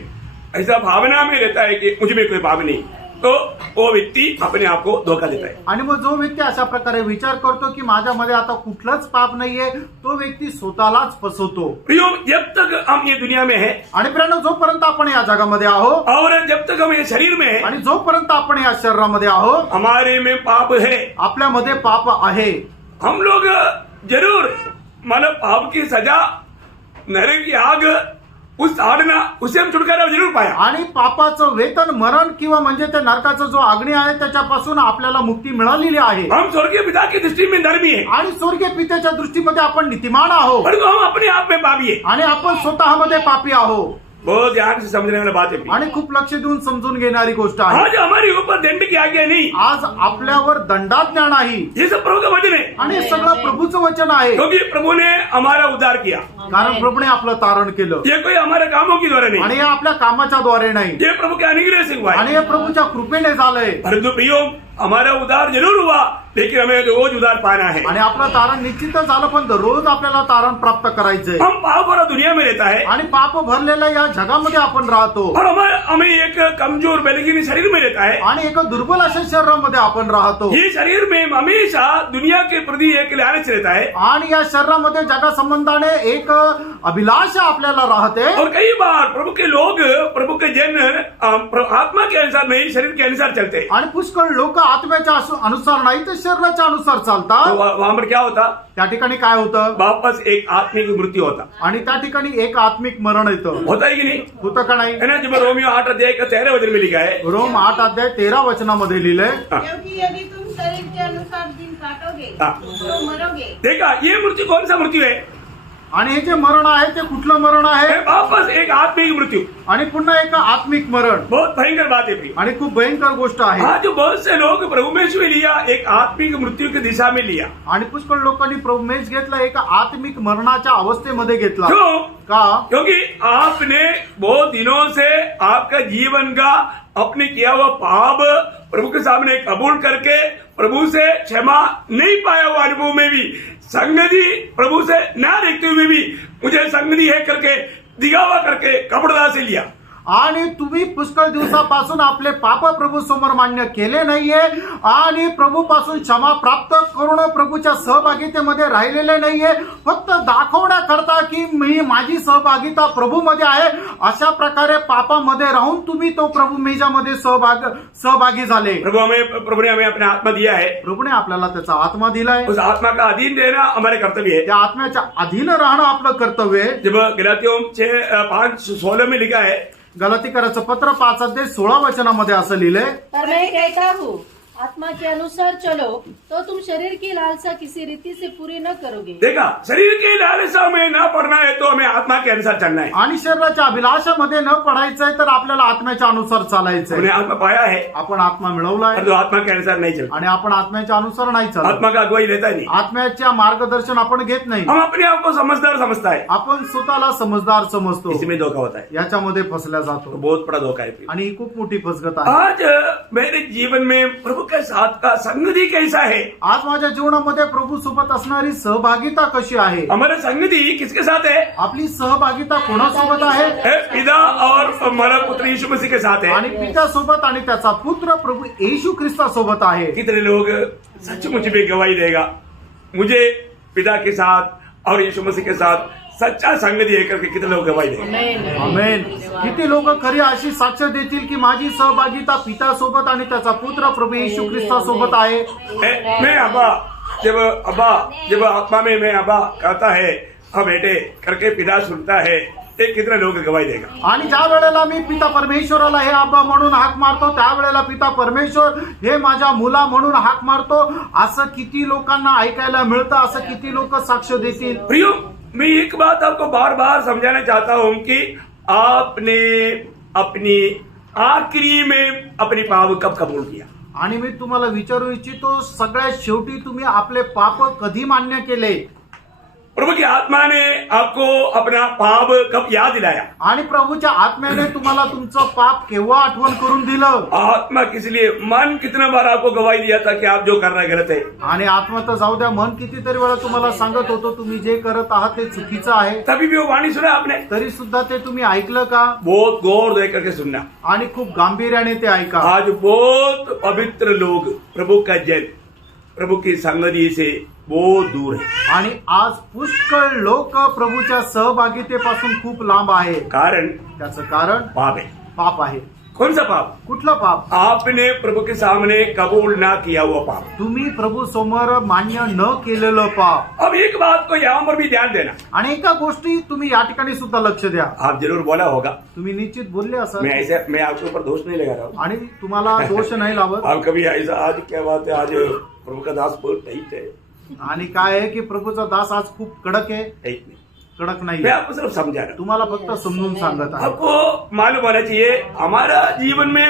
ऐसा भावना में रहता है कि मुझ में कोई पाप नहीं, तो वो व्यक्ति अपने आप को धोखा देता है. आणि मग जो व्यक्ती अशा प्रकारे विचार करतो की माझ्यामध्ये आता कुठलंच पाप नाहीये, तो व्यक्ती स्वतःलाच फसवतो. प्रियो, जब तक हम ये दुनिया में है आणि प्रियांनो, जोपर्यंत आपण या जगामध्ये आहोत और जब तक हम ये शरीर में है, आणि जोपर्यंत आपण या शरीरामध्ये आहोत, हमारे में पाप है. आपल्यामध्ये पाप आहे. हम लोग जरूर मतलब पाप की सजा, नरक की आग, उस ताड़ना, उसे हम छुटकारा जरूर पाया. आणि पापाचं वेतन मरण किंवा म्हणजे त्या नरकाचा जो अग्नी आहे त्याच्यापासून आपल्याला मुक्ती मिळालेली आहे. हम स्वर्गीय पिता की दृष्टि में धर्मी है, आणि स्वर्गीय पित्याच्या दृष्टीमध्ये आपण नीतिमान आहोत. परंतु हम अपने आप में पापी है. आणि आपण स्वतःमध्ये पापी आहोत. बहुत ध्यान से समझने वाली बात है. आणि खूप लक्ष देऊन समजून घेणारी गोष्ट आहे. आज हमारे ऊपर दंड की आज्ञा नहीं, आज आपल्यावर दंडाज्ञा नाही. ये सब प्रभु का वचन है. आणि हे सगळं प्रभूचं वचन आहे. क्योंकि प्रभु ने हमारा उद्धार किया. कारण प्रभूने आपलं तारण केलं. ये कोई हमारे कामों की द्वारा नहीं, आणि हे आपल्या कामाच्या द्वारे नाही, ये प्रभु के अनुग्रह से हुआ आणि है. हे प्रभूच्या कृपेने झालंय. परंतु प्रियो, हमारा उद्धार जरूर हुआ, लेकिन हमें रोज उद्धार पाना है. आणि आपलं तारण निश्चितच झालं, पण रोज आपल्याला तारण प्राप्त करायचंय. हम पाप भरा दुनिया में रहता है आणि पाप भरलेल्या या जगामध्ये आपण राहतो. और हमें एक कमजोर बलहीन शरीर में रहता है. आणि एका दुर्बल अशा शरीरामध्ये आपण राहतो. ये शरीर में हमेशा दुनिया के प्रति एक लालच रहता है. आणि या शरीरामध्ये जगा संबंधाने एक अभिलाषा आपल्याला राहते. और कई बार प्रभु के लोग, प्रभु के जन आत्मा के अनुसार नहीं, शरीर के अनुसार चलते हैं. आणि पुष्कळ लोक आत्म्याच्या अनुसार नाही तर शरीराच्या अनुसार तो चालतात वहां पर क्या होता? त्या ठिकाणी काय होतं वापस एक आत्मिक मृत्यू होता. आणि त्या ठिकाणी एक आत्मिक मरण येतं. होता है कि नहीं? होतं का नाही? है ना? जब रोमियो 8 अध्याय का 13 वचन में लिखा है, रोम 8 अध्याय 13 वचनामध्ये लिहिलंय, क्योंकि यदि तुम शरीर के अनुसार दिन काटोगे हाँ। तो मरोगे। देखा ये मृत्यु कौन सा मृत्यु है? आणि हे जे मरण आहे ते कुठलं मरण आहे? है वापस एक आत्मिक मृत्यु. आणि पुन्हा एक आत्मिक मरण. बहुत भयंकर बात है प्रिय. आणि खूप भयंकर गोष्ट आहे. आज बहुत से लोग प्रभु में छू लिया, एक आत्मिक मृत्यु की दिशा में लिया. आणि पुष्कळ लोकांनी प्रभुमेश घेतला, एका आत्मिक मरणाच्या अवस्थेमध्ये घेतला. क्यों? का? क्योंकि आपने बहुत दिनों से आपका जीवन का अपने किया हुआ पाप प्रभु के सामने कबूल करके प्रभु से क्षमा नहीं पाया हुआ अनुभव में भी संगति प्रभु से ना देखते हुए भी मुझे संगति है करके दिखावा करके कपड़ा से लिया. आणि तुम्ही पुष्कळ दिवसापासून आपले पाप प्रभू समोर मान्य केले नाहीये आणि प्रभूपासून क्षमा प्राप्त करून प्रभूच्या सहभागितेमध्ये राहिलेले नाहीये, फक्त दाखवण्याकरता की मी माझी सहभागिता प्रभूमध्ये आहे अशा प्रकारे पापामध्ये राहून तुम्ही तो प्रभू मेजामध्ये सहभागी झाले. प्रभु ने हमें अपना आत्मा दिया है. प्रभूने आपल्याला त्याचा आत्मा दिलाय. उस आत्मा का अधीन रहना हमारे कर्तव्य है. त्या आत्म्याच्या अधीन राहणं आपलं कर्तव्य आहे. जब गलातियों 5:16 में लिखा है, गलातीकराचं पत्र 5 अध्याय 16 वचनामध्ये असं लिहिलंय, पर मैं कहता हूँ आत्मा के अनुसार चलो तो तुम शरीर की लालसा किसी रीति से पूरी न करोगे. देखा, शरीर की लालसा में न पड़ना है तो हमें आत्मा के अनुसार चलना है. आणि शरीराच्या अभिलाषामध्ये न पडायचंय तर आपल्याला आत्म्याच्या अनुसार चालायचंय. हमने आत्मा पाया है आपण आत्मा मिळवलाय और तो आत्मा के अनुसार नहीं चलता. आणि आपण आत्म्याच्या अनुसार नाही चालत. आत्मा का अगुवाई लेता नहीं. आत्म्याच्या मार्गदर्शन आपण घेत नाही. हम अपने आप को समझदार समझता है, आपण स्वतःला समजदार समजतो, इसमें धोखा होता है. याच्यामध्ये फसल्या तो जातो बहुत बड़ा धोखा है. आणि ही खूप मोठी फसगत आहे. आज मेरे जीवन में प्रभु के साथ का संगति कैसा है? आज माझ्या जीवनामध्ये प्रभू सोबत असणारी सहभागिता कशी आहे? हमारा संगति किसके साथ है? आपली सहभागिता कोणासोबत आहे? है पिता और हमारा पुत्र यीशु मसीह के साथ आणि है. पित्यासोबत आणि त्याचा पुत्र प्रभू येशू ख्रिस्तासोबत आहे. कितने लोग सचमुच में गवाही देगा मुझे पिता के साथ और यीशु मसीह के साथ सच्चा संगति है करके कितने लोग गवाही देगा? आमेन. किती लोक खरी अशी साक्ष देतील की माझी सहभागिता पित्यासोबत आणि त्याचा पुत्र प्रभू येशू ख्रिस्तासोबत आहे. मैं जब आत्मा में मैं अब्बा कहता है हाँ बेटे करके पिता सुनता है, ते कितने लोग गवाही देगा? आणि ज्या वेळेला मी पिता परमेश्वराला हे आबा म्हणून हाक मारतो त्यावेळेला पिता परमेश्वर हे माझ्या मुला म्हणून हाक मारतो, असं किती लोकांना ऐकायला मिळतं, असं किती लोक साक्ष देतील. प्रियो, मैं एक बात आपको बार बार समझाना चाहता हूं कि आपने अपनी आखिरी में अपनी पाप कब कबूल किया? आणि मी तुम्हाला विचारू इच्छितो, सगळ्यात शेवटी तुम्ही आपले पाप कधी मान्य केले? प्रभु की आत्मा ने आपको अपना पाप कब याद दिलाया? आणि प्रभूच्या आत्म्याने तुम्हाला तुमचं पाप केव्हा आठवण करून दिलं? आत्मा किस लिए? मन कितना बार आपको गवाही दिया था कि आप जो कर रहे हैं गलत है? आणि आत्मा तर जाऊ द्या, मन कितीतरी वेळा तुम्हाला सांगत होतो तुम्ही जे करत आहात ते चुकीचं आहे, तभी भी वो वाणी सुना आपने? तरी सुद्धा ते तुम्ही ऐकलं का? बहुत गौर दे करके सुनना. आणि खूप गांभीर्याने ते ऐका. आज बहुत पवित्र लोग प्रभु का जन प्रभु की संगति से बहुत दूर है. आणि आज पुष्कळ लोक प्रभूच्या सहभागितेपासून खूप लांब आहे. कारण त्याचं कारण पाप है. पाप आहे. कौन सा पाप? कुठलं पाप? आपने प्रभु के सामने कबूल ना किया हुआ पाप. तुम्ही प्रभू समोर मान्य न केलेलं पाप. अब एक बात को यहाँ पर भी ध्यान देना. आणि एका गोष्टी तुम्ही या ठिकाणी सुद्धा लक्ष द्या. आप जरूर बोला होगा, तुम्ही निश्चित बोलले असाल मैं आपके ऊपर दोष नहीं लगा रहा हूँ. आणि तुम्हाला दोष नाही लावत. आप कभी ऐसा आज क्या बात है, आज प्रभु का दास बहुत टाइट है. आणि काय आहे की प्रभूचा दास आज खूप कडक आहे? टाइट नहीं, कडक नाही. मैं आपको सिर्फ समझा रहा हूँ. तुम्हाला फक्त समजून सांगत आहे. आपको मालूम होना चाहिए हमारा जीवन में,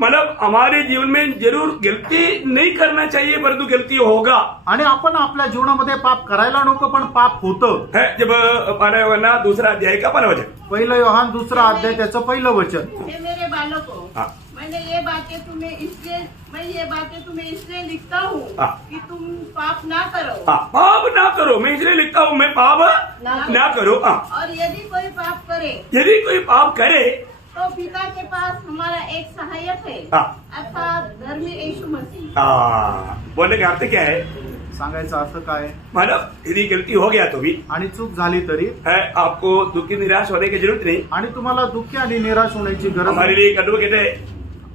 मतलब हमारे जीवन में जरूर गलती नहीं करना चाहिए परंतु गलती होगा. आणि आपण आपल्या जीवनामध्ये पाप करायला नको, पण पाप होतं. है जब पाना 2 अध्याय का 1 वचन. 1 योहान 2 अध्याय त्याचं 1 वचन. हे मेरे बालकों, हाँ. मैं ये बातें तुम्हें इसलिए लिखता हूँ हाँ. कि तुम पाप ना करो. हाँ, पाप ना करो. मैं इसलिए लिखता हूँ मैं पाप ना करो. हाँ. और यदि कोई पाप करे यदि कोई पाप करे तो पिता के पास हमारा एक सहायक है, हाँ. अर्थात धर्मी यीशु मसीह. बोलने का अर्थ क्या है? सांगायचा अर्थ काय? मतलब यदि गलती हो गया तो भी आणि चूक झाली तरी है आपको दुखी निराश होने की जरूरत नहीं. आणि तुम्हाला दुःखी आणि निराश होण्याची गरज हमारे नाही. लिए एक एडवोकेट है,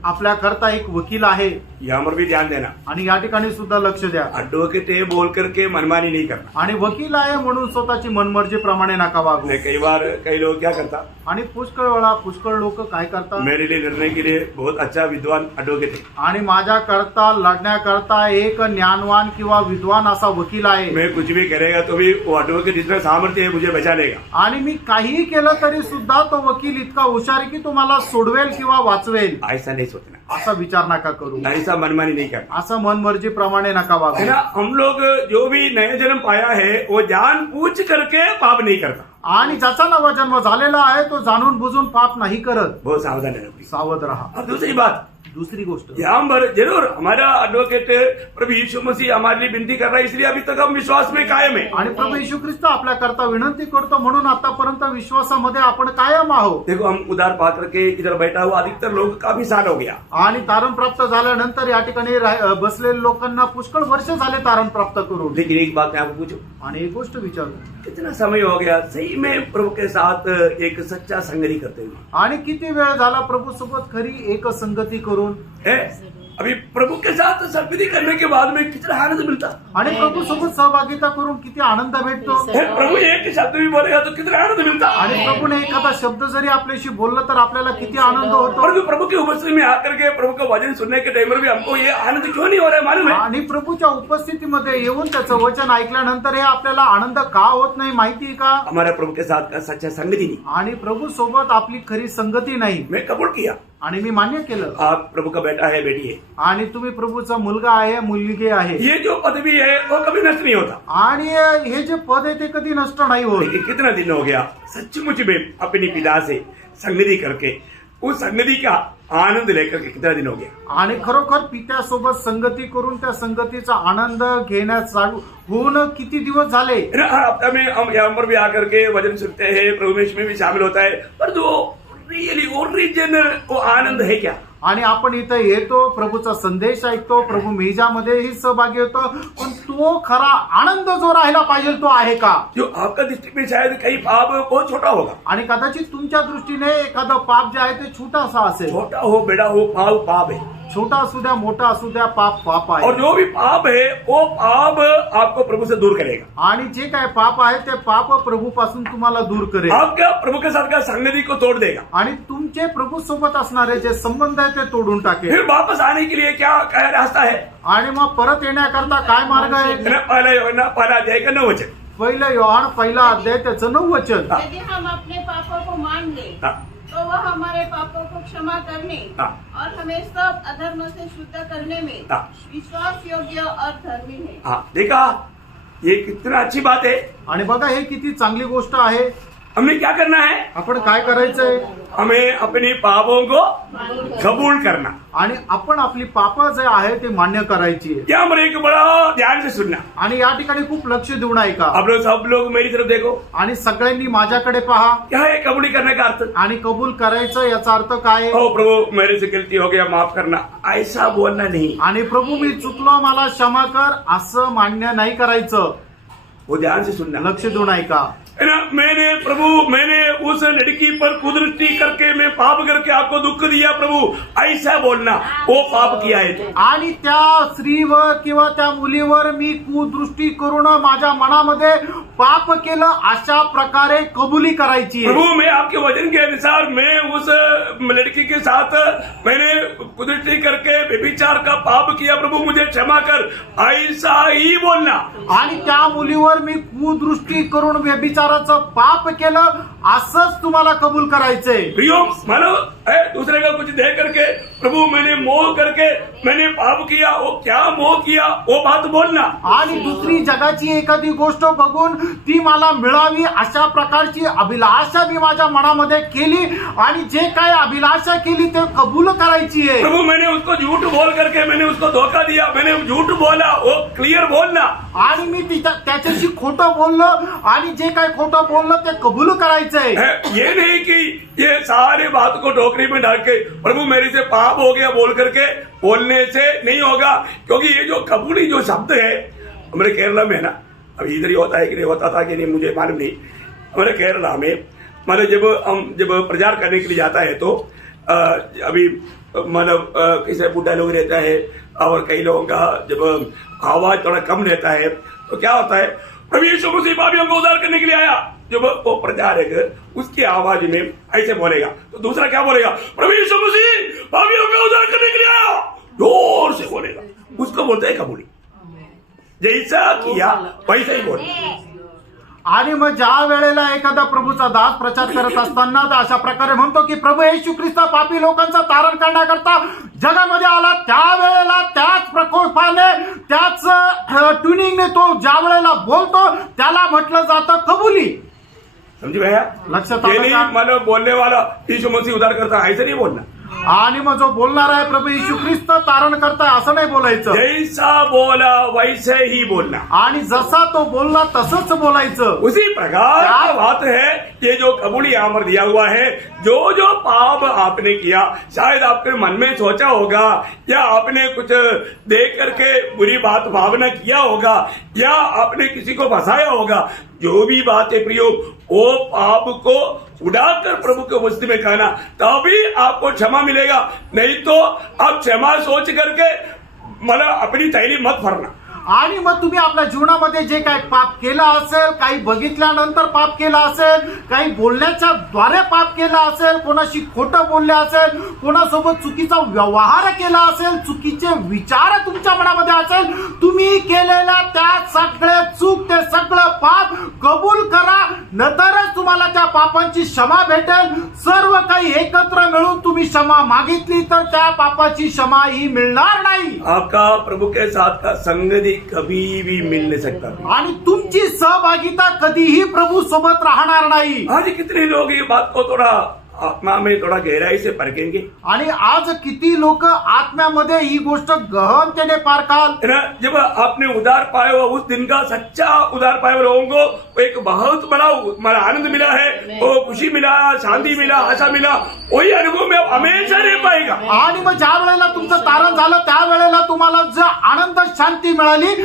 आपल्या करता एक वकील आहे यहाँ पर भी ध्यान देना। आणि या ठिकाणी सुद्धा लक्ष द्या। एडवोकेट है बोल करके मनमानी नहीं करना। आणि वकील आहे म्हणून स्वतःची मनमर्जी प्रमाणे नका वागू। कई बार कई लोग क्या करता, आणि पुष्कळ वेळा पुष्कळ लोक काय करतात, मेरे लिए लड़ने के लिए बहुत अच्छा विद्वान एडवोकेट है, आणि माझ्या करता लढण्याकरता एक ज्ञानवान किंवा विद्वान असा वकील आहे, मैं कुछ भी करेगा तो भी वो एडवोकेट जितना सामर्थ्य है मुझे बचा लेगा। आणि मी काहीही केलं तरी सुद्धा तो वकील इतका हुशार आहे की तो मला सोडवेल किंवा वाचवेल। ऐसा नहीं सोचना, असा विचार नका करू, ऐसा मनमानी नहीं करना, असं मनमर्जी प्रमाणे नका है वागू। ना। हम लोग जो भी नया जन्म पाया है वो जान पूछ करके पाप नहीं करता, आणि ज्याचा नवा जन्म झालेला आहे तो जाणून बुजून पाप नाही करत। बहुत सावधान रहना प्लीज। सावध रहा। अब दूसरी बात, दुसरी गोष्ट, यहाँ पर जरूर हमारा एडवोकेट प्रभु यीशु मसीह हमारे लिए विनती कर रहा है, इसलिए अभी तक हम विश्वास में कायम है। आणि प्रभू येशू ख्रिस्त आपल्या करता विनंती करतो म्हणून आतापर्यंत विश्वासामध्ये आपण कायम आहोत। देखो हम उधार पा करके इधर बैठा हुआ अधिकतर लोग काफी साल हो गया, आणि तारण प्राप्त झाल्यानंतर या ठिकाणी बसलेल्या लोकांना पुष्कळ वर्ष झाले तारण प्राप्त करून। लेकिन एक बात मैं आपको पूछूं, आणि एक गोष्ट विचारतो, कितना समय हो गया सही में प्रभु के साथ एक सच्चा संगति करते हुए? आणि किती वेळ झाला प्रभू सोबत खरी एक संगती करून? है अभी प्रभु के साथ संगति करने के बाद में कितना आनंद मिलता, आणि प्रभू सोबत सहभागिता करून किती आनंद भेटतो। है प्रभु एक शब्द भी बोलेगा तो कितना आनंद मिलता, आणि प्रभूने एखादा शब्द जरी आपल्याशी बोललं तर आपल्याला किती आनंद होतो। परंतु प्रभु की उपस्थिति में आकर के प्रभु का वचन सुनने के टाइम पर भी हमको ये आनंद क्यों नहीं हो रहा है मालूम है? आणि प्रभूच्या उपस्थितीमध्ये येऊन त्याचं वचन ऐकल्यानंतर हे आपल्याला आनंद का होत नाही माहिती आहे का? हमारा प्रभु के साथ का सच्चा संगति नहीं। आणि प्रभू सोबत आपली खरी संगती नाही। मैं कबूल किया, आणि मी मान्य केलं, आप प्रभु का बेटा है, बेटी है, आणि तुम्ही प्रभूचा मुलगा आहे, मुलगी आहे, ये जो पदवी है वो कभी नष्ट नहीं होता। आणि हे जे पद आहे ते कधी नष्ट नाही होत। लेकिन कितना दिन हो गया सचमुच में अपने पिता से संगति करके उस संगति का आनंद लेकर के कितना दिन हो गया, आणि खरोखर पित्यासोबत संगती करून त्या संगतीचा आनंद घेण्यात चालू होऊन किती दिवस झाले। है ना। हर हफ्ता में हम यहाँ पर भी आकर के वचन सुनते हैं, प्रभु में भी शामिल होता है, पर जो रियली ओरिजिनल वो आनंद है क्या? आणि आपण इथं येतो, प्रभूचा संदेश ऐकतो, प्रभू मेजामध्येही सहभागी होतो, पण तो खरा आनंद जो राहिला पाहिजे तो आहे का? जो आपका दृष्टि में शायद कई पाप बहुत छोटा होगा, आणि कदाचित तुमच्या दृष्टीने एखादं पाप जे आहे ते छोटासा असेल, छोटा हो बेटा हो पाप पाप है, छोटा असू द्या मोठा असू द्या, पाप पाप आहे। और जो भी पाप है वो पाप आपको प्रभु से दूर करेगा। आणि जे काय पाप आहे ते पाप प्रभूपासून तुम्हाला दूर करेल, आपका प्रभु के साथ का संगति को तोड़ देगा, आणि तुमचे प्रभू सोबत असणारे जे संबंध आहे ते तोडून टाकेल। फिर वापस आने के लिए क्या रास्ता है? आणि मग परत येण्याकरता काय मार्ग आहे? पहला अध्याय का 9 वचन, पहिलं योहान पहिला अध्याय त्याचं 9 वचन। यदि हम अपने पापों को मान ले तो वह हमारे पापों को क्षमा करने और हमें सब अधर्म से शुद्ध करने में विश्वास योग्य और धर्मी है। हाँ देखा, ये कितना अच्छी बात है। आणि बघा हे किती चांगली गोष्ट आहे। हमें क्या करना है? आपण काय करायचंय? हमें अपनी पापों को कबूल करना, आणि आपण आपली पाप जे आहे ते मान्य करायची आहे। क्या हमारे एक बड़ा ध्यान से सुनना, आणि या ठिकाणी खूप लक्ष देऊन ऐका। आप लोग सब लोग मेरी तरफ देखो, आणि सगळ्यांनी माझ्याकडे पहा। क्या है कबूली करने का अर्थ? आणि कबूल करायचं याचा अर्थ काय आहे? ओ प्रभु मेरे से गलती हो गया, माफ करना, ऐसा बोलना नहीं। आणि प्रभू मी चुकलो, मला क्षमा कर असं मान्य नाही करायचं। वो ध्यान से सुनना, लक्ष देऊन ऐका। है ना। मैंने उस लड़की पर कुदृष्टि करके मैं पाप करके आपको दुख दिया प्रभु, ऐसा बोलना, वो पाप किया है तो। आणि त्या स्त्रीवर किंवा त्या मुलीवर मी कुदृष्टी करून माझ्या मनामध्ये पाप केलं अशा प्रकारे कबुली करायची आहे। प्रभु मैं आपके वचन के अनुसार मैं उस लड़की के साथ मैंने कुदृष्टि करके व्यभिचार का पाप किया, प्रभु मुझे क्षमा कर, ऐसा ही बोलना। आणि त्या मुलीवर मी कुदृष्टी करून व्यभिचाराचं पाप केलं असंच तुम्हाला कबूल करायचंय। प्रियो मानो दूसरे का कुछ दे करके प्रभु मैंने मोह करके मैंने पाप किया, वो क्या मोह किया वो बात बोलना। आणि दुसरी जगाची एखादी गोष्ट बघून ती मला मिळावी अशा प्रकारची अभिलाषा मी माझ्या मनामध्ये केली, आणि जे काय अभिलाषा केली ते कबूल करायची आहे। प्रभु मैंने उसको झूठ बोल करके मैंने उसको धोखा दिया, मैंने झूठ बोला, वो क्लियर बोलना। आणि मी त्याच्याशी खोटं बोललो, आणि जे काय खोटं बोललं ते कबूल करायचंय। ये नहीं कि ये सारे बात को टोकरी में डाल के प्रभु मेरे से पाप हो गया बोल करके बोलने से नहीं होगा, क्योंकि ये जो कबूली जो शब्द है हमारे केरला में ना, अभी इधर ही होता है कि नहीं होता था कि नहीं मुझे मालूम नहीं, हमारे केरला में मतलब जब प्रचार करने के लिए जाता है तो अभी मतलब किसी बूढ़ा लोग रहता है और कई लोगों का जब आवाज थोड़ा कम रहता है तो क्या होता है, प्रभु यीशु मसीह पापियों को उद्धार करने के लिए आया, जब वो प्रचारक उसकी आवाज में ऐसे बोलेगा तो दूसरा क्या बोलेगा, प्रभु यीशु मसीह पापियों को उद्धार करने के लिए आया, जोर से बोलेगा, उसको बोलते हैं कबूली। जैसा किया वैसा ही बोले। आणि मग ज्या वेळेला एखादा प्रभूचा दास प्रचार करत असताना अशा प्रकारे म्हणतो की प्रभू येशू ख्रिस्त पापी लोकांचा तारण करण्याकरता जगामध्ये आला, त्यावेळेला त्याच प्रकोपाने त्याच ट्युनिंगने तो ज्या वेळेला बोलतो त्याला म्हटलं जातं कबुली। समझे भैया? लक्षात ये आलं नहीं का? मतलब बोलने वाला यीशु मसीह उद्धार करता है ऐसे नहीं बोलना। आणि मग जो बोलणार आहे प्रभू येशू ख्रिस्त तारण करताय असं नाही बोलायचं, जैसा बोला वैसे ही बोलना, आणि जसा तो बोलला तसंच बोलायचं। उसी प्रकार का बात है ये जो कबूली यहाँ पर दिया हुआ है, जो जो पाप आपने किया, शायद आपके मन में सोचा होगा या आपने कुछ देख करके बुरी बात भावना किया होगा या आपने किसी को फंसाया होगा, जो भी बात है प्रियो वो पाप को उड़ाकर प्रभु के वस्ती में कहना, तभी आपको क्षमा मिलेगा। नहीं तो आप क्षमा सोच करके मतलब अपनी थैली मत भरना। आणि मग तुम्ही आपल्या जीवनामध्ये जे काही पाप केलं असेल, काही बघितल्यानंतर पाप केलं असेल, काही बोलण्याच्या द्वारे पाप केलं असेल, कोणाशी खोटं बोलले असेल, कोणासोबत चुकीचा व्यवहार केला असेल, चुकीचे विचार तुमच्या मनामध्ये असेल, तुम्ही केलेल्या त्या सगळे चूक ते सगळं पाप कबूल करा, नंतरच तुम्हाला त्या पापांची क्षमा भेटेल। सर्व काही एकत्र मिळून तुम्ही क्षमा मागितली तर त्या पापाची क्षमा ही मिळणार नाही। आपका प्रभु के साथ का संगति कभी भी मिल नहीं सकता। आणि तुमची सहभागिता कधीही प्रभू सोबत राहणार नाही। आज कितने लोग ये बात को थोड़ा आत्मा में थोड़ा गहराई से परखेंगे। आणि आज किती लोक आत्म्यामध्ये ही गोष्ट गहनतेने पारखाल। है ना, जब आपने उधार पाया हुआ उस दिन का सच्चा उधार पाए हुए लोगों को एक बहुत बड़ा आनंद मिला है, वो खुशी मिला, शांति मिला, आशा मिला, वही अनुभव में हमेशा रह पाएगा। आणि मग ज्या वेळेला तुमचं तारण झालं त्यावेळेला तुम्हाला जो आनंद शांती मिळाली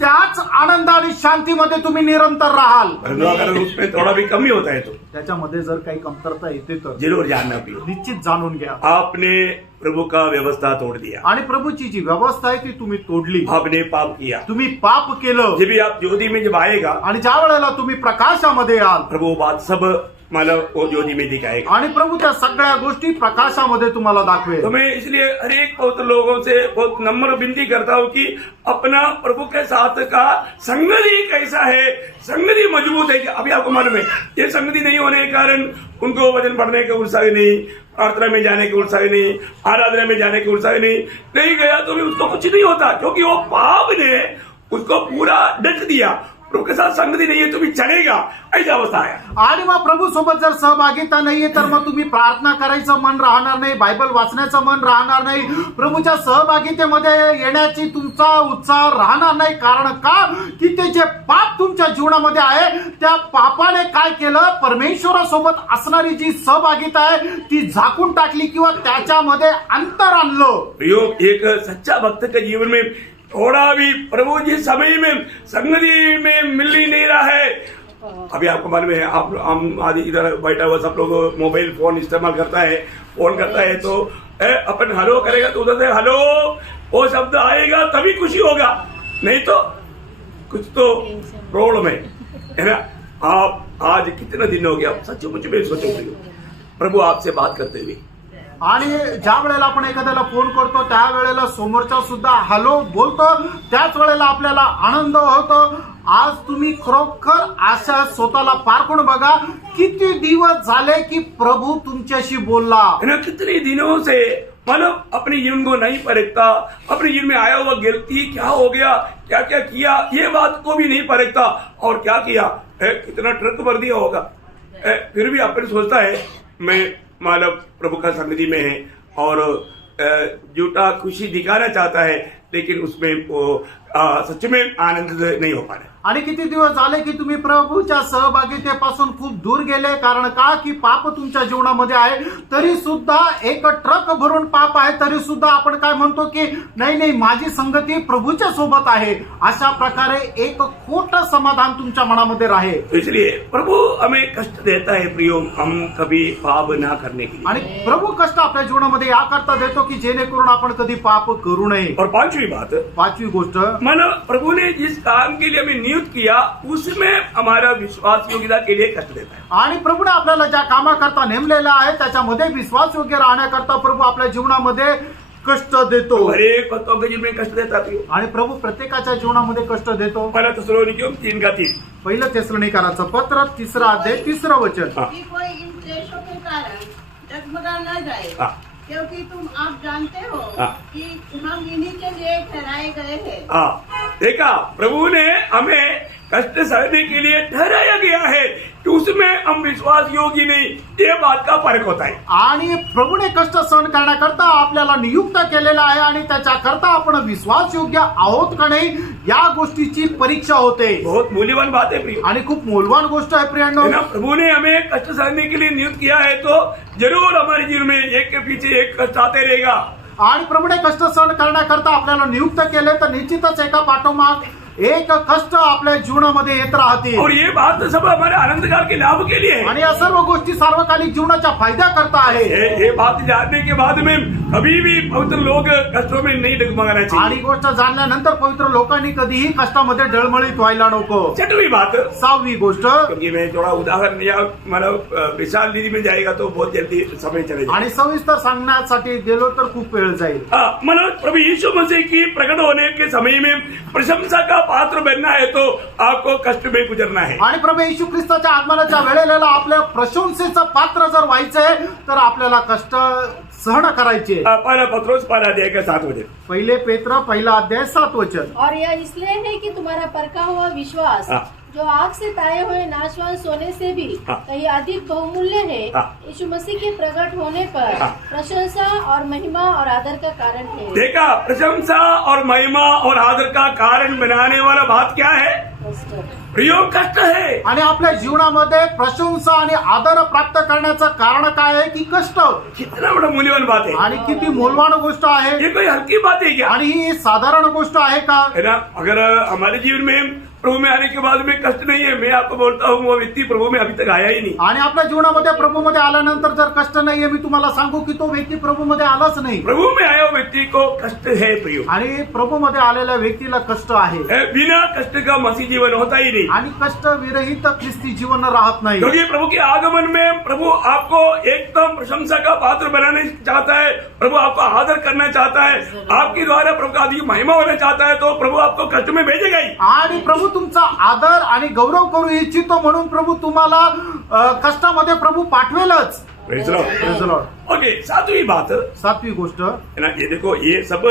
त्याच आनंद आणि शांतीमध्ये तुम्ही निरंतर राहाल। परंतु अगर उसमें थोड़ा भी कमी होता है तो त्याच्यामध्ये जर काही कमतरता येते तर जरूर जानना भी निश्चित जाणून घ्या। आपने प्रभु का व्यवस्था तोड़ दिया, आणि प्रभूची जी व्यवस्था आहे ती तुम्ही तोडली, आपने पाप किया। तुम्ही पाप केलं। जब भी आप ज्योति में जब आएगा आणि ज्या वेळेला तुम्ही प्रकाशामध्ये याल प्रभु बात सब मतलब वो ज्योति में दिखाएगा। आणि प्रभू त्या सगळ्या गोष्टी प्रकाशामध्ये तुम्हाला दाखवेल। तो मैं इसलिए हर एक पवित्र लोगों से बहुत नम्र विनती करता हूँ कि अपना प्रभु के साथ का संगति कैसा है, संगति मजबूत है। अभी आपको मालूम है ये संगति नहीं होने के कारण उनको वचन पढ़ने के उत्साह नहीं, प्रार्थना में जाने के उत्साह नहीं, आराधना में जाने के उत्साह नहीं गया तो भी उसको कुछ नहीं होता, क्योंकि वो पाप ने उसको पूरा डट दिया। प्रभु के साथ संगति नहीं है तो भी चलेगा, ऐसी अवस्था है। आणि मग प्रभू सोबत जर सहभागिता नाहीये तर मग तुम्ही प्रार्थना करायचं मन राहणार नाही, बायबल वाचण्याचं मन राहणार नाही, प्रभूच्या सहभागितेमध्ये येण्याची तुमचा उत्साह राहणार नाही। कारण का की ते जे पाप तुमच्या जीवनामध्ये आहे त्या पापाने काय केलं, परमेश्वरासोबत असणारी जी सहभागिता आहे ती झाकून टाकली किंवा त्याच्यामध्ये अंतर आणलं। एक सच्चा भक्त के जीवन में थोड़ा भी प्रभु जी समय में संगति में मिल ही नहीं रहा है। अभी आपको मालूम है, आप हम आदि इधर बैठा हुआ सब लोग मोबाइल फोन इस्तेमाल करता है, फोन करता है तो अपन हेलो करेगा तो उधर से हेलो वो शब्द आएगा तभी खुशी होगा, नहीं तो कुछ तो प्रॉब्लम है ना। आप आज कितना दिन हो गया सचमुच में सोचो प्रभु आपसे बात करते हुए, आणि ज्या वेळेला आपण एखाद्याला फोन करतो त्यावेळेला समोरचा सुद्धा हॅलो बोलतो, त्याच वेळेला आपल्याला आनंद होतो। आज तुम्ही खरोखर अशा स्वतःला पारखून बघा किती दिवस झाले की प्रभू तुमच्याशी बोलला। कितने दिनों से मतलब अपने जीवन को नहीं परखता, अपने जीवन में आया हुआ गलती क्या हो गया, क्या क्या किया, ये बात को भी नहीं परखता। और क्या किया, कितना ट्रक भर दिया होगा, फिर भी अपन सोचता है मैं मतलब प्रभु का संगति में है और झूठा खुशी दिखाना चाहता है, लेकिन उसमें वो सच में आनंद नहीं हो पा रहा। आणि किती दिवस झाले की तुम्ही प्रभूच्या सहभागितेपासून खूप दूर गेले, कारण का की पाप तुमच्या जीवनामध्ये आहे, तरी सुद्धा एक ट्रक भरून पाप आहे, तरी सुद्धा आपण काय म्हणतो की नाही नाही माझी संगती प्रभूच्या सोबत आहे, अशा प्रकारे एक खोटं समाधान तुमच्या मनामध्ये राहे। तो इसलिए प्रभु हमें कष्ट देता है प्रियो, हम कभी पाप ना करने के लिए। आणि प्रभू कष्ट आपल्या जीवनामध्ये याकरता देतो की जेणेकरून आपण कधी पाप करू नये। और पांचवी बात, पाचवी गोष्ट, मन प्रभु ने जिस काम के लिए हमें नियुक्त किया उसमें हमारा विश्वास योग्यता के लिए कष्ट देता है। आणि प्रभूने आपल्याला ज्या कामाकरता नेमलेलं आहे त्याच्यामध्ये विश्वास योग्य राहण्याकरता प्रभू आपल्या जीवनामध्ये कष्ट देतो। हर एक भक्तों के जीवन में कष्ट देता है। आणि प्रभू प्रत्येकाच्या जीवनामध्ये कष्ट देतो। पहला थिस्सलुनीकियों 3:3। पहिलं तेसलोनिकराचं पत्र 3 अध्याय 3 वचन। कि कोई इन क्लेशों के कारण डगमगा न जाए, हाँ। क्योंकि तुम आप जानते हो हाँ। कि हम इन्हीं के लिए ठहराए गए हैं। हाँ, देखा प्रभु ने हमें कष्ट सहने के लिए ठहराया गया है कि उसमें हम विश्वास योग्य नहीं, ये बात का फर्क होता है। आणि प्रभूने कष्ट सहन करण्याकरता आपल्याला नियुक्त केलेलं आहे आणि त्याच्याकरता आपण विश्वास योग्य आहोत का नाही या गोष्टीची परीक्षा होते। बहुत मूल्यवान बात है प्रिय। आणि खूप मौल्यवान गोष्ट आहे प्रियांनो। है ना, प्रभु ने हमें कष्ट सहने के लिए नियुक्त किया है तो जरूर हमारे जीवन में एक के पीछे एक कष्ट आते रहेगा। आणि प्रभूने कष्ट सहन करण्याकरता आपल्याला नियुक्त केले तर निश्चितच एका पाठोमाग एक कष्ट आपल्या जीवनामध्ये येत राहतील। और ये बात सब हमारे आनंद काल के लाभ के लिए है। आणि या सर्व गोष्टी सार्वकालिक जीवनाच्या फायद्या करता आहे। ये बात जानने के बाद में कभी भी पवित्र लोग कष्टों में नहीं डगमगाना आणि चाहिए। गोष्ट जाणल्यानंतर पवित्र लोकांनी कधीही कष्टामध्ये डळमळीत व्हायला नको। छठवीं बात, सहावी गोष्ट, क्योंकि मैं थोड़ा उदाहरण या मतलब विशाल नीति में जाएगा तो बहुत जल्दी समय चले जाएगा। आणि सविस्तर सांगण्यासाठी गेलो तर खूप वेळ जाईल। मतलब प्रभु यीशु मसीह की प्रकट होने के समय में प्रशंसा का पात्र बनना है तो आपको कष्ट में गुजरना है। आणि प्रभू येशू ख्रिस्ताच्या आगमनाच्या वेळेला आपल्या प्रशंसेचं पात्र जर व्हायचंय तर आपल्याला कष्ट सहन करायचे। पहला पत्रोस 1:7 वचन। पहिले पेत्र 1:7 वचन। और यह इसलिए है कि तुम्हारा परखा हुआ विश्वास हाँ। जो आग से ताए हुए नाशवान सोने से भी हाँ। कहीं अधिक बहुमूल्य है, हाँ। यीशु मसीह के प्रकट होने पर हाँ। प्रशंसा और महिमा और आदर का कारण है। देखा, प्रशंसा और महिमा और आदर का कारण बनाने वाला बात क्या है? प्रियो, कष्ट है। आणि आपल्या जीवनामध्ये प्रशंसा आणि आदर प्राप्त करण्याचं कारण काय आहे की कष्ट। कितना बड़ा मूल्यवान बात है। आणि किती मौल्यवान गोष्ट आहे। ये कोई हल्की बात है क्या? आणि ही साधारण गोष्ट आहे का? है ना, अगर हमारे जीवन में प्रभु में आने के बाद में कष्ट नहीं है, मैं आपको बोलता हूँ वो व्यक्ति प्रभु में अभी तक आया ही नहीं। आणि आपल्या जीवनामध्ये प्रभूमध्ये आल्यानंतर जर कष्ट नाहीये, मी तुम्हाला सांगू की तो व्यक्ती प्रभूमध्ये आलाच नाही। प्रभु में आया हुआ व्यक्ति को कष्ट है प्रियो। आणि प्रभूमध्ये आलेल्या व्यक्तीला कष्ट आहे। बिना कष्ट का मसीह जीवन होता ही नहीं। आणि कष्ट विरहित ख्रिस्ती जीवन राहत नाही। क्योंकि प्रभु के आगमन में प्रभु आपको एकदम प्रशंसा का पात्र बनाना चाहता है, प्रभु आपको आदर करना चाहता है, आपके द्वारा प्रभु का अधिक महिमा होना चाहता है, तो प्रभु आपको कष्ट में भेजेगा ही। आणि प्रभू तुमचा आदर आणि गौरव करू इच्छितो म्हणून प्रभू तुम्हाला कष्टामध्ये प्रभू पाठवेलच। Praise the Lord. Praise the Lord. Okay, सातवीं बात सातवी गोष्ट, है ना, ये देखो, ये सब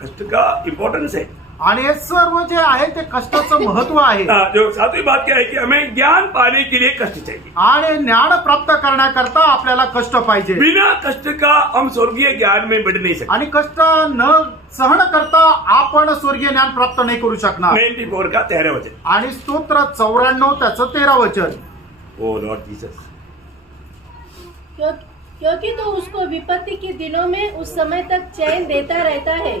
कष्ट का इम्पोर्टेंस है। आणि हे सर्व जे आहे ते कष्टाचं महत्व आहे। जो सातवीं बात क्या है कि हमें ज्ञान पाने के लिए कष्ट चाहिए। आणि ज्ञान प्राप्त करण्याकरता आपल्याला कष्ट पाहिजे। बिना कष्ट का हम स्वर्गीय ज्ञान में बढ़ नहीं सकते। आणि कष्ट न सहन करता आपण स्वर्गीय ज्ञान प्राप्त नाही करू शकणार। 94 का 13 वचन। आणि स्तोत्र 94 त्याचं 13 वचन। ओ लॉर्ड जीसस, क्योंकि तो उसको विपत्ति के दिनों में उस समय तक चैन देता रहता है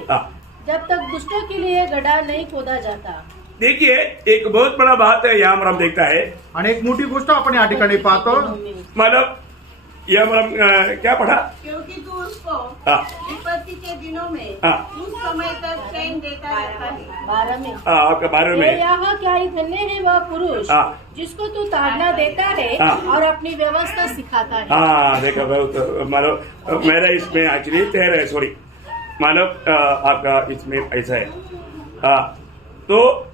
जब तक दुष्टों के लिए गड्ढा नहीं खोदा जाता। देखिए, एक बहुत बड़ा बात है यहाँ पर हम देखता है। आणि एक मोठी गोष्ट आपण या ठिकाणी पाहतो। मतलब यहाँ पर हम क्या पढ़ा? क्योंकि तू उसको हाँ। विपत्ति के दिनों में हाँ। उस समय तक चैन देता रहता है। 12 में आपका 12 में यहाँ क्या ही धन्य है वह पुरुष हाँ। जिसको तू ताड़ना देता है हाँ। और अपनी व्यवस्था सिखाता है। हाँ, देखा, बहुत मतलब मेरा इसमें एक्चुअली 13 है, सॉरी, मतलब आपका इसमें ऐसा है। हाँ, तो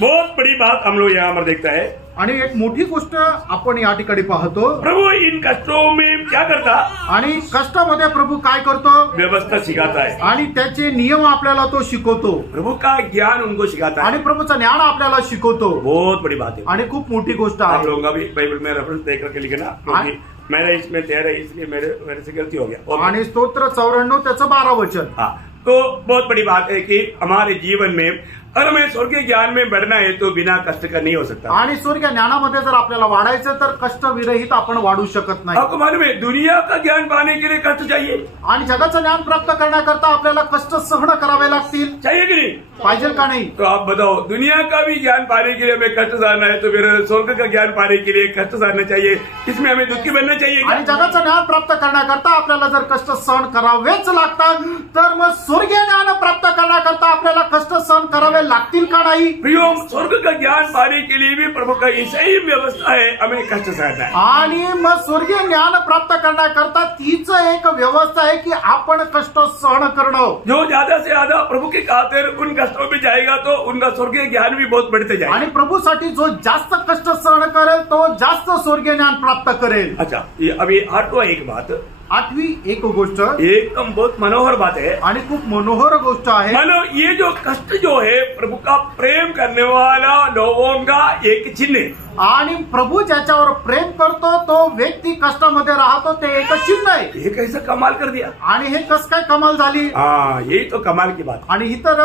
बहुत बड़ी बात हम लोग यहाँ पर देखता है। आणि एक मोठी गोष्ट आपण या ठिकाणी पाहतो। प्रभु इन कष्टों में क्या करता? आणि कष्टामध्ये प्रभू काय करतो? व्यवस्था सिखाता है। आणि त्याचे नियम आपल्याला तो शिकवतो। प्रभु का ज्ञान उनको सिखाता है। आणि प्रभूचं ज्ञान आपल्याला शिकवतो। बहुत बड़ी बात है। आणि खूप मोठी गोष्ट आप आहे। लोगों का भी बाइबल में रेफरेंस देख करके लिखना, क्योंकि मेरा इसमें 13 है, इसलिए मेरे से गलती हो गया। आणि स्तोत्र 94 त्याचं 12 वचन। हाँ, तो बहुत बड़ी बात है कि हमारे जीवन में अगर हमें स्वर्गीय ज्ञान में बढ़ना है तो बिना कष्ट का नहीं हो सकता। आणि स्वर्गीय ज्ञानामध्ये जर आपल्याला वाढायचं तर कष्ट विरहित आपण वाढू शकत नाही। आपको मालूम है दुनिया का ज्ञान पाने के लिए कष्ट चाहिए, आणि जगाचं ज्ञान प्राप्त करण्याकरता आपल्याला कष्ट सहन करावे लागतील, चाहिए कि नहीं? पाहिजे का नाही? तो आप बताओ, दुनिया का भी ज्ञान पाने के लिए हमें कष्ट सहना है तो फिर स्वर्ग का ज्ञान पाने के लिए कष्ट सहना चाहिए, इसमें हमें दुखी बनना चाहिए आणि क्या? जगाचं ज्ञान प्राप्त करण्याकरता आपल्याला जर कष्ट सहन करावेच लागतात तर मग स्वर्गीय ज्ञान प्राप्त करण्याकरता आपल्याला कष्ट सहन करावे लागतील का नाही? प्रियो, स्वर्ग का ज्ञान पाने के लिए भी प्रभु का ऐसा ही व्यवस्था है, हमें कष्ट सहना है। आणि मग स्वर्गीय ज्ञान प्राप्त करण्याकरता तीच एक व्यवस्था आहे की आपण कष्ट सहन करणं। जो ज्यादा से ज्यादा प्रभु की खातिर उन कष्टों में जाएगा तो उनका स्वर्गीय ज्ञान भी बहुत बढ़ते जाएगा। आणि प्रभूसाठी जो जास्त कष्ट सहन करेल तो जास्त स्वर्गीय ज्ञान प्राप्त करेल। अच्छा, ये अभी आठवां एक बात, 8वी एक गोष्ट एकदम बहुत मनोहर बात है। आणि खूप मनोहर गोष्ट आहे। मानो ये जो कष्ट जो है प्रभु का प्रेम करने वाला लोगों का एक चिन्ह है। आणि प्रभू ज्याच्यावर प्रेम करतो तो व्यक्ती कष्टामध्ये राहतो ते एक चिन्ह आहे। ये कैसा कमाल कर दिया। आणि हे कस काय कमाल झाली? हाँ, यही तो कमाल की बात। आणि ही तर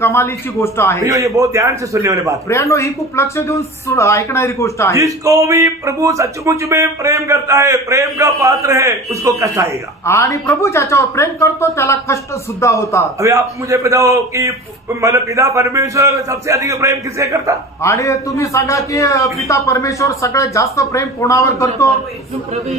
कमालीची गोष्ट आहे। प्रियो, ये बहुत ध्यान से सुनने वाली बात है। प्रियांनो, ही खूप लक्ष देऊन ऐकणारी गोष्ट आहे। जिसको भी प्रभु सचमुच में प्रेम करता है, प्रेम का पात्र है, उसको कष्ट आएगा। आणि प्रभू ज्याच्यावर प्रेम करतो त्याला कष्ट सुद्धा होतात। अभी आप मुझे बताओ कि मतलब पिता परमेश्वर सबसे अधिक प्रेम किससे करता? आणि तुम्ही सांगा की पिता परमेश्वर सगळ्यात जास्त प्रेम कोणावर करतो?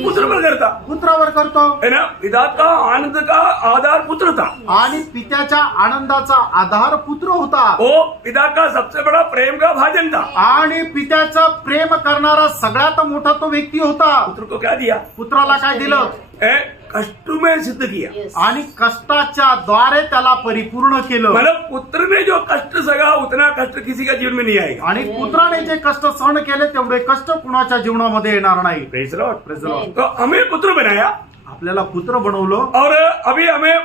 पुत्र पर करता पुत्रावर करतो है ना। पिता का आनंद का आधार पुत्र था, आणि पित्याच्या आनंदाचा आधार पुत्र होता। वो पिता का सबसे बड़ा प्रेम का भाजन था। आणि पित्याचं प्रेम करणारा सगळ्यात मोठा तो व्यक्ती होता। पुत्र को क्या दिया? पुत्राला काय दिलं? कष्ट में सिद्ध किया। आणि कष्टाच्या द्वारे त्याला परिपूर्ण केलं। मतलब पुत्र ने जो कष्ट सगा उतना कष्ट किसी का जीवन में नहीं आएगा। आणि पुत्राने जे कष्ट सहन केले तेवढे कष्ट कुणाच्या जीवनामध्ये येणार नाही। Praise the Lord. Praise the Lord. तो हमें पुत्र बनाया आपल्याला पुत्र बनवलं और अभी हमें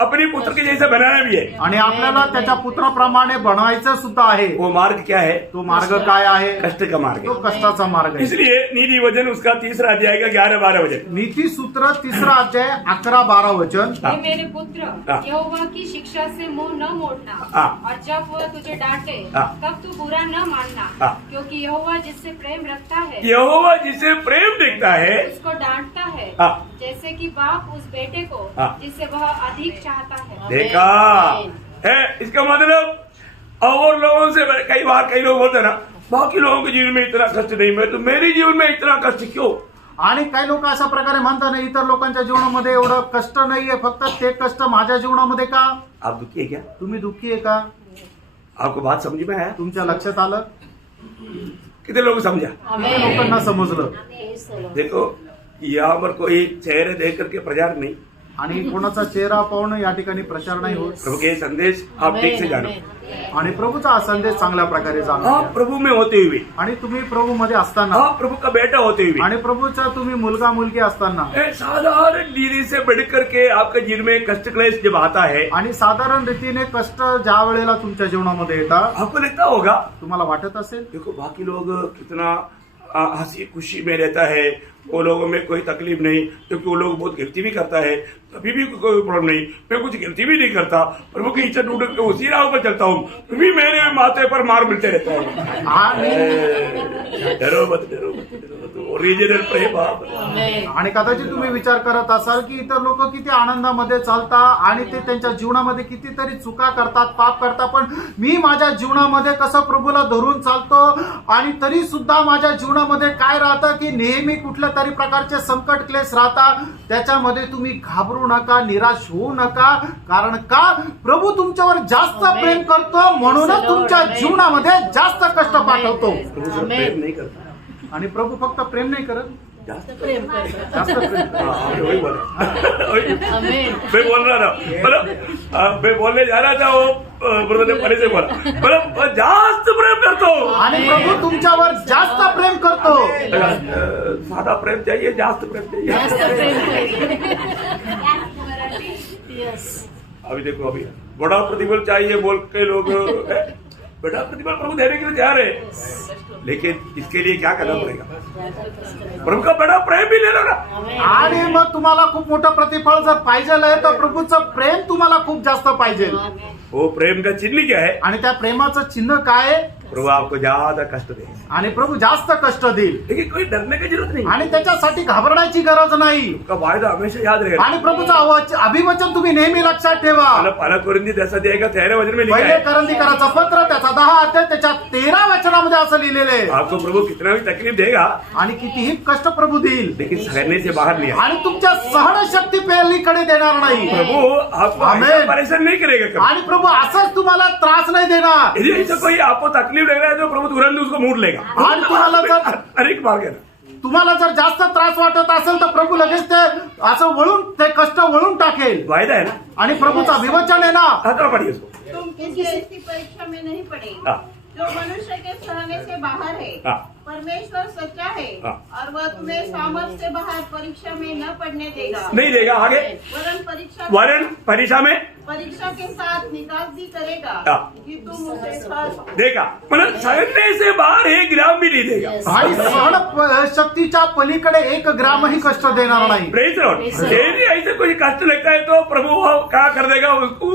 अपनी पुत्र के जैसे बनाना भी है। आणि आपल्याला त्याच्या पुत्राप्रमाणे बनवायचं सुद्धा आहे। वो मार्ग क्या है? तो मार्ग काय आहे? कष्ट का मार्ग तो है। कष्टाचा मार्ग आहे। इसलिए नीति वचन उसका 3 अध्याय का 11-12 वचन। नीती सूत्र 3 अध्याय 11-12 वचन। हाँ। हे मेरे पुत्र, हाँ। यहोवा की शिक्षा से मुंह न मोड़ना, हाँ। और जब वह तुझे डांटे हाँ। तब तू बुरा न मानना, हाँ। क्योंकि यहोवा जिससे प्रेम रखता है यहोवा जिसे प्रेम देखता है, उसको डांटता है, हाँ। जैसे कि बाप उस बेटे को हाँ। जिसे वह अधिक चाहता है। देखा है। इसका मतलब और लोगों से कई बार कई लोग बोलते हैं ना, बाकी लोगों के जीवन में इतना कष्ट नहीं, मैं तो मेरे जीवन में इतना कष्ट क्यों? आणि काही लोक अशा प्रकारे म्हणतात ना, इतर लोकांच्या जीवनामध्ये एवढं कष्ट नाहीये, फक्त ते कष्ट माझ्या जीवनामध्ये का? आप दुखी है क्या? तुम्ही दुःखी आहे का? आपको बात समझ में आया? तुमच्या लक्षात आलं? कितने लोग समझा? लोकांना समजलं? देखो, यहाँ पर कोई चेहरे देख करके प्रचार नहीं, आणि कोणाचा चेहरा पाहून या ठिकाणी प्रचार नाही होत। प्रभु के संदेश आप ठीक से जानो। आणि प्रभूचा हा संदेश चांगल्या प्रकारे जाणा। आप प्रभु में होते हुए, आणि तुम्ही प्रभू मध्ये असताना, आप प्रभु का बेटा होते हुए, आणि प्रभूचा तुम्ही मुलगा मुलगी असताना, साधारण नीति से बढ़ करके आपके जीवन में कष्ट क्लेश जब आता है, आणि साधारण रीतीने कष्ट ज्या वेळेला तुमच्या जीवनामध्ये येतात, आपको लगता होगा तुम्हाला वाटत असेल देखो बाकी लोग कितना हंसी खुशी में रहता है, वो लोगों में कोई तकलीफ नहीं, क्योंकि वो लोग बहुत गिनती भी करता है, कभी भी कोई प्रॉब्लम नहीं, मैं कुछ गिनती भी नहीं करता, प्रभु की इच्छा ढूंढ के उसी राह पर चलता हूँ, भी मेरे माथे पर मार मिलते रहता है। डरो मत, डरो मत, डरो मत, ओरिजिनल प्रेम आप। आणि कदाचित तुम्ही विचार करत असाल की इतर लोक किती आनंदामध्ये चालतात आणि ते त्यांच्या जीवनामध्ये कितीतरी चुका करतात, पाप करतात, पण मी माझ्या जीवनामध्ये कसं प्रभूला धरून चालतो, आणि तरी सुद्धा माझ्या जीवनामध्ये काय राहतं की नेहमी कुठल्या तरी प्रकारचे संकट क्लेश राहतात। त्याच्यामध्ये तुम्ही घाबरू नका, निराश होऊ नका, कारण का? प्रभू तुमच्यावर जास्त प्रेम करतो, म्हणूनच तुमच्या जीवनामध्ये जास्त कष्ट पाठवतो। प्रभु प्रेम नहीं करता, आणि प्रभू फक्त प्रेम नाही करत, जास्त प्रेम करतात. जास्त प्रेम हाँ, वही बोला। आमेन. मैं बोल रहा था, मतलब मैं बोलने जा रहा था, वो ब्रदर ने पहले से बोला, मतलब जास्त प्रेम करतो, आणि प्रभू तुमच्यावर जास्त प्रेम करतो। साधा प्रेम चाहिए, जास्त प्रेम चाहिए। जास्त प्रेम पाहिजे. Yes. अभी देखो, अभी बड़ा प्रतिफल चाहिए बोल के लोग बड़ा प्रतिफल प्रभु देने के लिए तैयार है, लेकिन इसके लिए क्या करना पड़ेगा? प्रभु का बड़ा प्रेम भी ले लो ना। आणि मग तुम्हाला खूप मोठं प्रतिफळ जर पाहिजे आहे तर प्रभूचं प्रेम तुम्हाला खूप जास्त पाहिजे। वो प्रेम का चिन्ह क्या है? आणि त्या प्रेमाचं चिन्ह काय आहे? प्रभु आपको ज्यादा कष्ट दे, आणि प्रभु जास्त कष्ट देईल लेकिन कोई डरने की जरूरत नहीं। आणि त्याच्यासाठी घाबरण्याची गरज नाही। का वायदा हमेशा याद रहेगा। आणि प्रभूचं अभिवचन तुम्ही नेहमी लक्षात ठेवा। पहला कोरिंथी 10 वचन में लिखा पहिले है, करंथीकराचं पत्र त्याचा 10 अध्याय त्याच्या 13 वचनामध्ये असं लिहिलेलं आहे। आपको प्रभु कितना भी तकलीफ देगा, आणि कितीही कष्ट प्रभू देईल, लेकिन सहने से बाहर नहीं आएगा। आणि तुमच्या सहनशक्ती पलीकडे देणार नाही। प्रभु आपको आमेन। ऐसा परेशान नहीं करेगा कभी। आणि प्रभू असंच तुम्हाला त्रास नाही देणार। यदि ऐसा कोई आपको तकलीफ लग रहा है तो प्रभु तुरंत उसको मोड़ लेगा। आणि तुम्हाला जर अनेक बार कहना, तुम्हाला जर जास्त त्रास वाटत असेल तर प्रभू लगेच ते असं वळून ते कष्ट वळून टाकेल। वायदा है ना, आणि प्रभूचा विवचन आहे ना। हटना पड़ेगा उसको। तुम किसी ऐसी परीक्षा में नहीं पड़े हाँ। जो मनुष्य के सहने से बाहर है। हाँ। परमेश्वर सच्चा है हाँ। और वह तुम्हें सामर्थ्य से बाहर परीक्षा में न पड़ने देगा, नहीं देगा। आगे वरण परीक्षा के साथ निकास भी करेगा हाँ। कि तुम उसे सह देगा, मतलब सहने से बाहर 1 ग्राम भी नहीं देगा। आणि सहन शक्तीच्या पलीकडे 1 ग्रामही कष्ट देणार नाही। Praise Lord. यदि ऐसे कोई कष्ट लगता है तो प्रभु वो क्या कर देगा,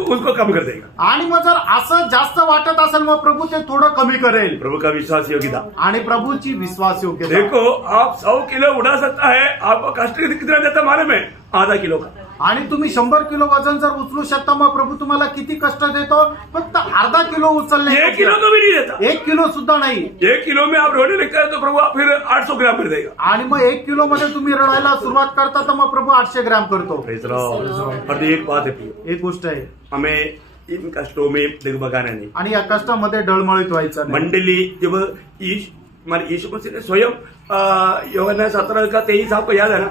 उसको कम कर देगा। आणि मग जर असं जास्त वाटत असेल मग प्रभू ते थोडं कमी करेल। प्रभु का विश्वास योग्यता। आणि प्रभूची विश्वास योग्यता। देखो, आप 100 किलो उठा सकता है, आपको कष्ट कितना देता मालूम है? आधा किलो का। आणि तुम्ही 100 किलो वजन जर उचलू शकता मग प्रभू तुम्हाला किती कष्ट देतो? फक्त अर्धा किलो उचलणे। 1 किलो को भी नहीं देता। 1 किलो सुद्धा नाही। 1 किलो में आप रोने लगता है तो प्रभु आप फिर 800 ग्राम कर देगा। आणि मग 1 किलो मध्ये तुम्ही रडायला सुरुवात करता तर मग प्रभू 800 ग्राम करतो। Praise Lord. और एक बात है प्रिय, एक गोष्ट आहे, हमें इन कष्टों में डगमगाना नहीं। आणि या कष्टामध्ये डळमळीत व्हायचं नाही। मंडली जब यीशु मसीह ने स्वयं यूहन्ना 17:23 आपको याद है ना,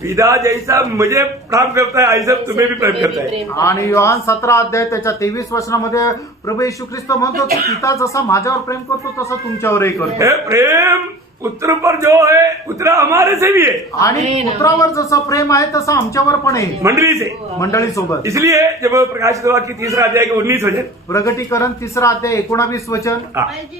पिता जैसा मुझे प्रेम करता है ऐसा तुम्हें भी प्रेम करता है। आणि योहान 17 अध्याय त्याच्या 23 वचनामध्ये प्रभू येशू ख्रिस्त म्हणतो की पिता जसा माझ्यावर प्रेम करतो तसं तुमच्यावरही करतो। हे प्रेम पुत्र पर जो है उतना हमारे से भी है। आणि पुत्रावर जसं प्रेम आहे तसं आमच्यावर पण आहे, मंडली से, मंडळी सोबत। इसलिए जब प्रकाशित हुआ कि 3 अध्याय के 19 वचन, प्रगटीकरण 3 अध्याय 19 वचन,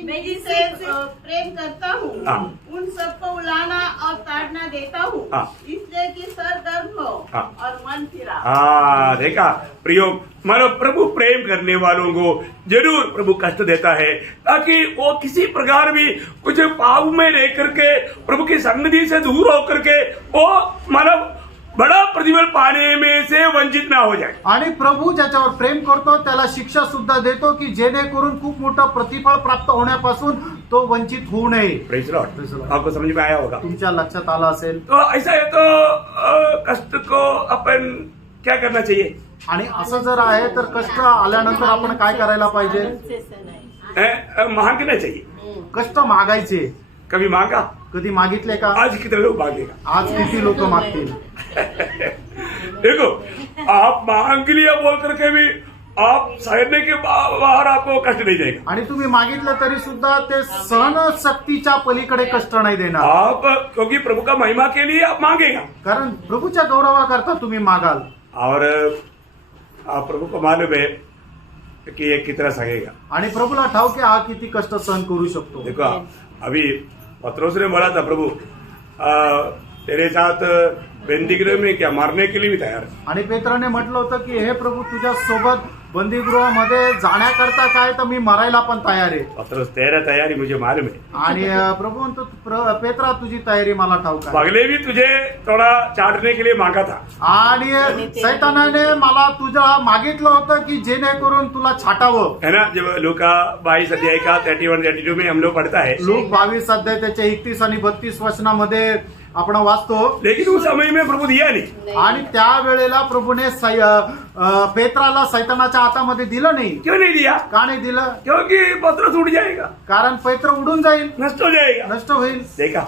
मैं जिनसे प्रेम करता हूँ हाँ। उन सबको उलाना और ताड़ना देता हूँ, हाँ। इसलिए कि सर गर्म हो हाँ। और मन फिरा। हाँ देखा प्रियो, मानो प्रभु प्रेम करने वालों को जरूर प्रभु कष्ट देता है ताकि वो किसी प्रकार भी कुछ पाप में रह करके प्रभु की सन्निधि से दूर होकर के वो मानो बड़ा प्रतिफल पाने में से वंचित ना हो जाए। आणि प्रभू ज्याच्यावर प्रेम करतो त्याला शिक्षा सुद्धा देतो की जेणेकरून खूप मोठं प्रतिफळ प्राप्त होण्यापासून तो वंचित होऊ नये। Praise Lord. आपको समझ में आया होगा। तुमच्या लक्षात आलं असेल। तो ऐसा है तो कष्ट को अपन क्या करना चाहिए? आणि असं जर आहे तर कष्ट आल्यानंतर आपण काय करायला पाहिजे? मांगना चाहिए। कष्ट मागायचे। कभी मांगा? कधी मागितले का? आज कितने लोग मांगेगा? आज किती लोक मागतील? देखो, आप मांग लिया बोल करके भी आप सहने के बाहर आपको कष्ट नहीं देगा। आणि तुम्ही मागितलं तरी सुद्धा ते सहन शक्तीच्या पलीकडे कष्ट नाही देणार। आप क्योंकि प्रभु का महिमा के लिए आप मांगेगा, कारण प्रभूच्या गौरवाकरता तुम्ही मागाल। और आप प्रभु को मालूम है कि ये कितना सहेगा। आणि प्रभूला ठाऊक आहे हा किती कष्ट सहन करू शकतो। देखो, अभी पत्रोस ने बोला था प्रभु तेरे साथ बंदीगृह में क्या मारने के लिए भी तैयार है। आणि पेत्राने म्हटलं होतं की हे प्रभू तुझ्या सोबत बंदीगृहामध्ये जाण्याकरता काय तर मी मरायला पण तयार आहे। पत्रोस तेरा तैयारी मुझे मालूम है। आणि प्रभू म्हणतो पेत्रा तुझी तयारी मला ठाऊक आहे। पगले भी तुझे थोड़ा चाटने के लिए मांगा था। आणि सैतानाने मला तुझा मागितलं होतं की जेणेकरून तुला छाटावं, है ना। जब लूका 22 अध्याय का 31-32 में हम लोग पढ़ता है, लूक 22 अध्याय त्याच्या 31 आणि 32 वचनामध्ये आपण वाचतो। लेकिन उस समय में प्रभु दिया नहीं। आणि त्या वेळेला प्रभूने पेत्राला सैतानाच्या हातामध्ये दिलं नाही। क्यों नहीं दिया? का नाही दिलं? क्योंकि पत्रोस उड़ जाएगा, कारण पेत्र उडून जाईल, नष्ट हो जाएगा। नष्ट होईल। देखा,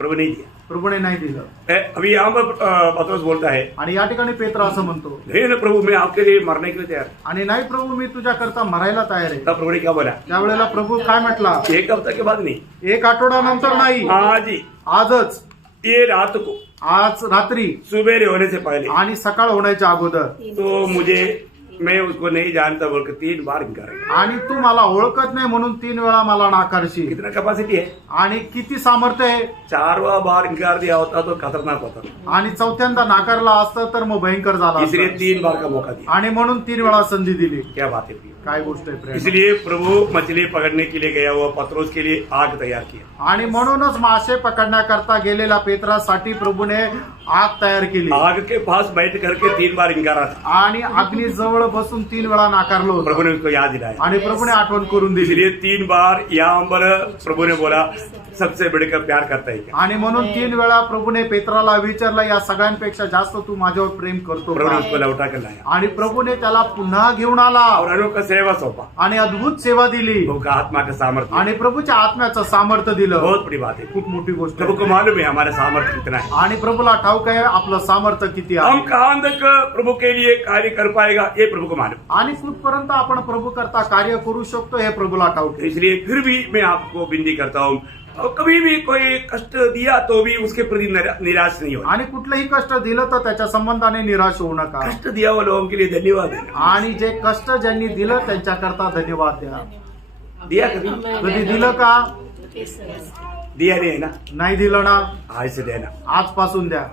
प्रभु नहीं दिया। प्रभूने नाही दिलं। अभी यहाँ पर पत्रोस बोलता है, आणि या ठिकाणी पेत्र असं म्हणतो, नहीं ना प्रभु मैं आपके लिए मरने के लिए तैयार। आणि नाही प्रभू मी तुझ्याकरता मरायला तयार आहे। तब प्रभु ने क्या बोला? त्यावेळेला प्रभू काय म्हटला? 1 हफ्ता के बाद नहीं, 1 आठवड्यानंतर नाही, आज ही, आजच, ये रात को, आज रात्री, सुबेरे होने से पहले, आणि सकाळ होण्याच्या अगोदर तो मुझे मैं उसको नहीं जानता बोल के 3 बार इनकार किया। आणि तू मला ओळखत नाही म्हणून 3 वेळा मला नाकारशील। कितना कैपेसिटी है? आणि किती सामर्थ्य आहे? 4वां बार इनकार दिया होता तो खतरनाक होता, आणि चौथ्यांदा नाकारला असतं तर मग भयंकर झाला इसलिए असता। 3 बार का मौका दिया। आणि म्हणून 3 वेळा संधी दिली। क्या बात है प्रिय। काय गोष्ट आहे प्रेम। इसलिए प्रभु मछली पकड़ने के लिए गया हुआ पत्रोस के लिए आग तैयार किया। आणि म्हणूनच मासे पकडण्याकरता गेलेल्या पेत्रासाठी प्रभूने आग तयार केली। आग के पास बैठ करके 3 बार इनकारा था, आणि अग्नी जवळ बसून 3 वेळा नाकारलो होतं। प्रभु ने उसको याद दिलाया। आणि प्रभूने आठवण करून दिली। इसलिए 3 बार यहाँ पर प्रभु ने बोला सबसे बढ़कर प्यार करता है क्या? आणि म्हणून 3 वेळा प्रभूने पेत्राला विचारलं, या सगळ्यांपेक्षा जास्त तू माझ्यावर प्रेम करतो प्रभु ने का? उसको लौटा कर लाया आणि प्रभूने त्याला पुन्हा घेऊन आला और अनोखा सेवा सौंपा। आणि अद्भुत सेवा दिली प्रभु का आत्मा का सामर्थ्य आणि प्रभूच्या आत्म्याचं सामर्थ्य दिलं। बहुत बड़ी बात है। खूप मोठी गोष्ट प्रभु को आहे। मालूम है हमारा सामर्थ्य कितना है। आणि प्रभूला ठाऊक आहे आपलं सामर्थ्य किती हम आहे। कहाँ तक प्रभु के लिए कार्य कर पाएगा ये प्रभु को मालूम। आणि कुठपर्यंत आपण प्रभू करता कार्य करू शकतो हे प्रभूला ठाऊक आहे। इसलिए फिर भी मैं आपको विनती करता हूँ, और कभी भी कोई कष्ट दिया तो भी उसके प्रति निराश नहीं हो। आणि कुठलंही कष्ट दिलं तर त्याच्या संबंधाने निराश होऊ नका। कष्ट दिया हुआ लोगों के लिए धन्यवाद देना। आणि जे कष्ट ज्यांनी दिलं त्यांच्याकरता धन्यवाद द्या। दिया कभी? कधी दिलं का? दिया नहीं है ना? नाही दिलं ना? आज से देना। आजपासून द्या।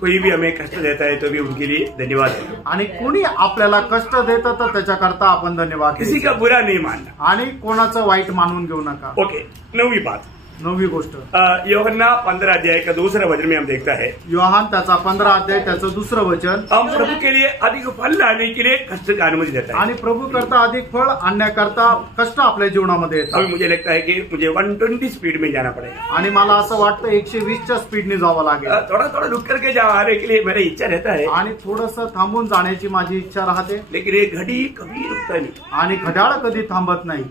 कोई भी हमें कष्ट देता है तो भी उनके लिए धन्यवाद देना। आणि कोणी आपल्याला कष्ट देतं तर त्याच्याकरता आपण धन्यवाद किसी द्यायचे। का बुरा नहीं मानना। आणि कोणाचं वाईट मानून घेऊ नका। ओके, 9वीं बात, 9वी गोष्ट, यूहन्ना 15 अध्याय का दूसरा वचन में हम देखता है, योहान त्याचा 15 अध्याय त्याचं दुसरं वचन, हम प्रभु के लिए अधिक फल लाने के लिए कष्ट की अनुमति देता है। आणि प्रभू करता अधिक फळ आणण्याकरता कष्ट आपल्या जीवनामध्ये अभी येतात। मुझे लगता है कि मुझे 120 स्पीड में जाना पड़ेगा। आणि मला असं वाटतं 120च्या स्पीडने जावं लागेल। थोड़ा थोड़ा रुक करके जाने के लिए मेरा इच्छा रहता है, आणि थोडंसं थांबून जाण्याची माझी इच्छा राहते। लेकिन ये घड़ी कभी रुकता नहीं, आणि घड्याळ कधी थांबत नाही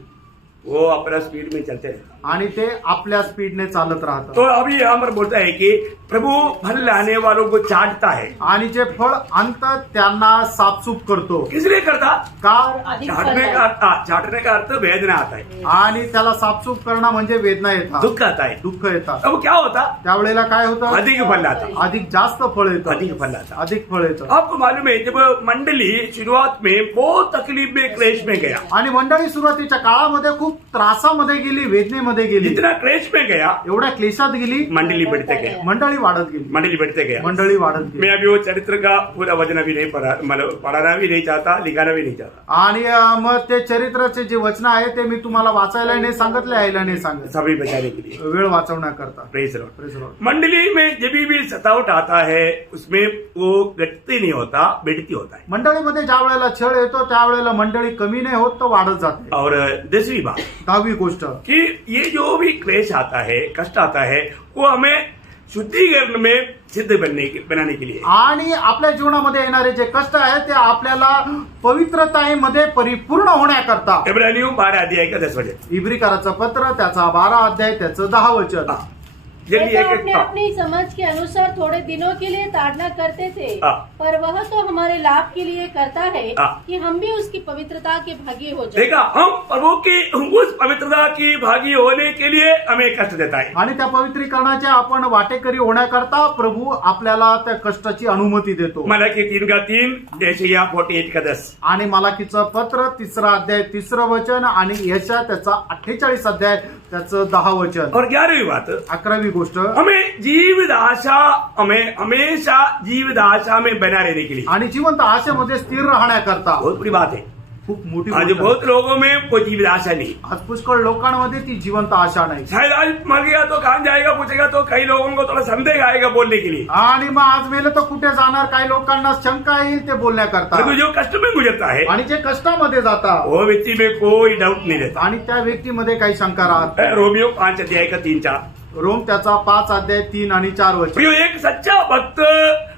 वो अपना स्पीड में चलते रहते। आणि ते आपल्या स्पीडने चालत राहतं। तो अभी यहाँ पर बोलता है कि प्रभु फल लाने वालों को चाटता है। आणि जे फळ आणतात त्यांना साफसूफ करतो। किस लिए करता? का? चाटने का अर्थ वेदना आता है, आणि त्याला साफसूफ करणं म्हणजे वेदना येतात, दुख आता है। दुःख येतात। अब क्या होता? त्यावेळेला काय होतं? अधिक फल लाता, अधिक जास्त फळ येतं। अधिक फल लाता। अधिक फळ येतं। आपको मालूम है जब मंडली शुरुआत में बहुत तकलीफ में क्लेश में गया, आणि मंडळी सुरुवातीच्या काळामध्ये खूप त्रासामध्ये गेली, वेदनेमध्ये गेली, जितना क्लेश में गया एवढ्या क्लेशात गेली, मंडली बढ़ते गया, मंडळी वाढत गेली, मंडली बढ़ते गया। मंडळी वाढत गेली। मैं अभी वो चरित्र का पूरा वचन अभी नहीं पढ़ा, मतलब पढ़ाना भी नहीं चाहता, लिखाना भी नहीं चाहता। आणि मग ते चरित्राचे जे वचन आहे ते मी तुम्हाला वाचायला नाही सांगत, लिहायला नाही सांगत, सभी बचाने के लिए। वेळ वाचवण्याकरता। Praise Lord. Praise the Lord. मंडली में जब भी सतावट आता है उसमें वो घटती नहीं होता, बढ़ती होता है। मंडळीमध्ये ज्या वेळेला छळ येतो त्यावेळेला मंडळी कमी नाही होत तर वाढत जाते। और 10वीं बात 10वी गोष्ट, कि ये जो भी क्लेश आता है, कष्ट आता है, वो हमें शुद्धिकरण में सिद्ध बनाने के लिए। आणि आपल्या जीवनामध्ये येणारे जे कष्ट आहेत ते आपल्याला पवित्रतामध्ये परिपूर्ण होण्याकरता। इब्रानियों 12 अध्याय का 10 वचन। इब्रिकाराचं पत्र त्याचा 12 अध्याय त्याचं 10 वचन। जल्दी पिता एक अपने अपनी समझ के अनुसार थोड़े दिनों के लिए ताड़ना करते थे, पर वह तो हमारे लाभ के लिए करता है कि हम भी उसकी पवित्रता के भागी हो जाए। देखा, हम प्रभु की उस पवित्रता की भागी होने के लिए हमें कष्ट देता है। आणि त्या पवित्रीकरणाचे आपण वाटेकरी होण्याकरता प्रभू आपल्याला त्या कष्टाची अनुमती देतो। मलाकी 3 का 3, यशायाह 48 का 10। आणि मलाकीचं पत्र 3 अध्याय 3 वचन आणि यशा त्याचा 48 अध्याय त्याचं 10 वचन। और 11वीं बात, 11वी गोष्ट, हमें जीवित आशा, हमें हमेशा जीवित आशा में बना रहने के लिए। आणि जिवंत आशेमध्ये स्थिर राहण्याकरता। बहुत बड़ी बात है। खूप मोठी आज गोष्ट। बहुत लोगों में कोई जीवित आशा नहीं। आज पुष्कळ लोकांमध्ये ती जिवंत आशा नाही। शायद आज मर गया तो कहाँ जाएगा पूछेगा तो कई लोगों को थोड़ा संदेह आएगा बोलने के लिए। आणि मग आज मेलं तर कुठे जाणार, काही लोकांना शंका येईल ते बोलण्याकरता। परंतु जो कष्ट में गुजरता है आणि जे कष्टामध्ये जातात वो व्यक्ति में कोई डाउट नहीं रहता। आणि त्या व्यक्तीमध्ये काही शंका राहत नाही। रोमियो 5 अध्याय का 3-4। रोम त्याचा 5 अध्याय 3 आणि 4 वचन। प्रियो, एक सच्चा भक्त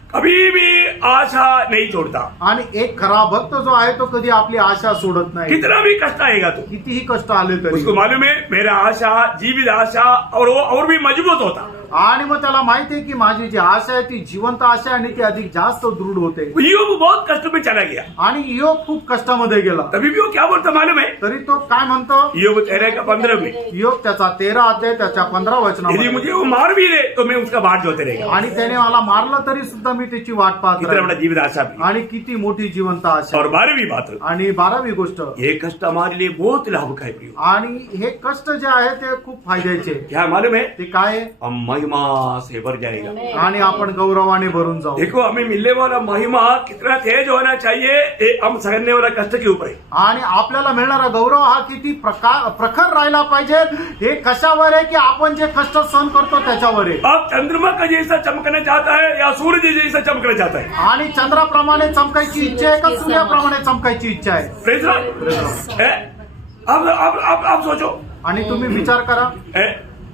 कभी भी आशा नहीं छोड़ता। आणि एक खरा भक्त जो आहे तो कधी आपली आशा सोडत नाही, कितना भी कष्ट आएगा तो कितीही कष्ट आले तरी। उसको मालूम है मेरा आशा, जीवित आशा, और वो और भी मजबूत होता। आणि मग त्याला माहिती आहे की माझी जी आशा आहे ती जिवंत आशा आहे आणि ती अधिक जास्त दृढ होते. ईयोब बहुत कष्ट में चला गया, आणि ईयोब खूप कष्टामध्ये गेला. तभी भी वो क्या बोलता मालूम है? तरी तो काय म्हणतो? ईयोब 13 का 15 में, ईयोब त्याचा 13 अध्याय त्याच्या 15 यदि वचनामध्ये, मुझे वो मार भी ले तो मैं उसका बाट जोते रहेगा. आणि त्याने मला मारलं तरी सुद्धा मी त्याची वाट पाहत कितना बड़ा राहील. जीवित आशा भी. आणि किती मोठी जिवंत आशा. और 12वीं बात, आणि 12वी गोष्ट, ये कष्ट हमारे लिए बहुत लाभकारी प्रिय. आणि हे कष्ट जे आहे ते खूप फायद्याचे. क्या मालूम है? ते काय आहे? हम महिमा से भर जाएगा. आणि आपण गौरवाने भरून जाऊ. देखो हमें मिलने वाला महिमा कितना तेज होना चाहिए, ये हम सहने वाला कष्ट के ऊपर है. आणि आपल्याला मिळणारा गौरव हा किती प्रखर राहिला पाहिजे हे कशावर आहे की आपण जे कष्ट सहन करतो त्याच्यावर आहे. आप चंद्रमा का जैसा चमकना चाहता है या सूर्य जैसा चमकना चाहता है? आणि चंद्राप्रमाणे चमकायची इच्छा आहे का सूर्याप्रमाणे चमकायची इच्छा आहे? Praise Lord. आप सोचो. आणि तुम्ही विचार करा,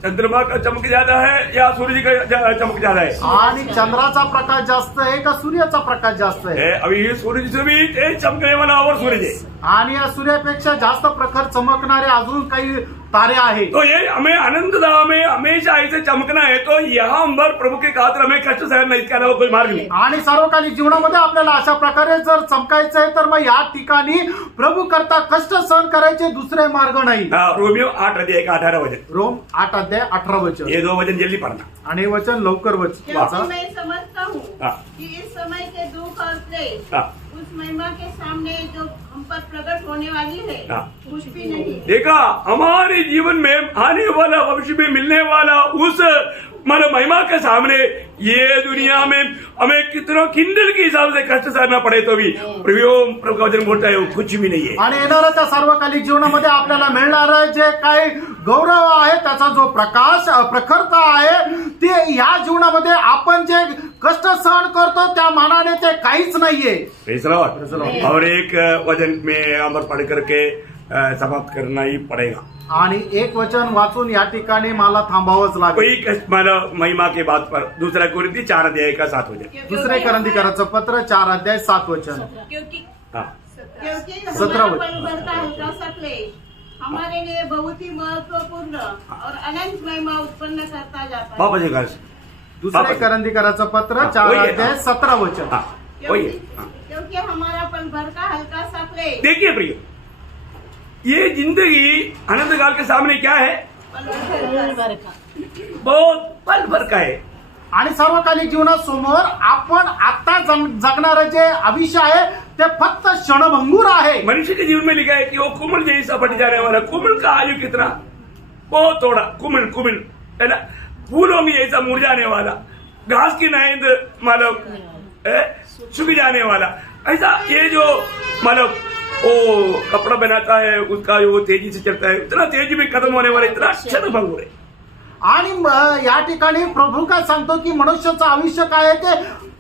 चंद्रमा का चमक ज्यादा है या सूर्य का चमक ज्यादा है? आणि चंद्राचा प्रकाश जास्त आहे का सूर्याचा प्रकाश जास्त आहे? अभी ये सूर्य से भी तेज चमकने वाला और सूरज है. आणि या सूर्यापेक्षा जास्त प्रखर चमकणारे अजून काही तारे आहेत. तो ये हमें आनंददा में हमेशा ऐसे चमकना है, तो यहाँ पर प्रभु के खातिर हमें कष्ट सहना, इसके अलावा कोई मार्ग नहीं. आणि सार्वकालिक जीवनामध्ये आपल्याला अशा प्रकारे जर चमकायचं आहे तर मग या ठिकाणी प्रभू करता कष्ट सहन करायचे दुसरे मार्ग नाही. रोमियो 8 अध्याय का 18 वचन. रोम 8 अध्याय 18 वचन. ये 2 वचन जल्दी पढ़ना. आणि हे वचन लवकर क्योंकि वाचा. मैं समझता हूँ हाँ. कि इस समय के दुख और क्लेश हाँ. उस महिमा के सामने जो हम पर प्रकट होने वाली है हाँ. कुछ भी नहीं. देखा, हमारे जीवन में आने वाला, भविष्य में मिलने वाला उस महिमा के सामने ये दुनिया में हमें कितना किंडल के हिसाब से कष्ट सहना पड़े तो भी प्रभु का वचन बोलता है वो कुछ भी नहीं है. आणि येणाऱ्या त्या सार्वकालिक जीवनामध्ये आपल्याला मिळणारं जे काही गौरव आहे त्याचा जो प्रकाश प्रखरता आहे ते या जीवनामध्ये आपण जे कष्ट सहन करतो त्या मानाने ते काहीच नाहीये. Praise Lord. और एक वचन में अमर पढ़ करके समाप्त करना ही पड़ेगा. आणि एक वचन वाचून या ठिकाणी मला थांबावंच लागेल. कोई कष्ट महिमा के बात पर 2 कोरिन्थी 4 अध्याय का 7 वचन. दुसरे करंथीकरांचं पत्र 4 अध्याय 7 वचन. क्योंकि हाँ. क्योंकि 17 हमारा पल भर का हल्का सा क्लेश हमारे लिए बहुत ही महत्वपूर्ण और अनंत महिमा उत्पन्न करता जाता है. बाबा जी घर से. दुसरे करंथीकरांचं पत्र 4 अध्याय 17 वचन. हाँ, वही है. क्योंकि हमारा पल भर का हल्का सा क्लेश देखिए प्रिय, ये जिंदगी अनंत काल के सामने क्या है? बहुत पल भर का है. आणि सार्वकालिक जीवनासमोर आपण आता जगणारं जे आयुष्य आहे ते फक्त क्षणभंगूर आहे. मनुष्य के जीवन में लिखा है कि वो कुमिल जैसा फट जाने वाला. कुमिल का आयु कितना? बहुत थोड़ा. कुमिल है ना, फूलों में जैसा मुरझाने वाला, घास की नाइंद मतलब सूख जाने वाला. ऐसा ये जो मतलब वो कपड़ा बनाता है उसका जो तेजी से चलता है, इतना तेजी में खत्म होने वाला, इतना क्षणभंगुर है. आणि या ठिकाणी प्रभू काय सांगतो की मनुष्याचं आयुष्य काय आहे ते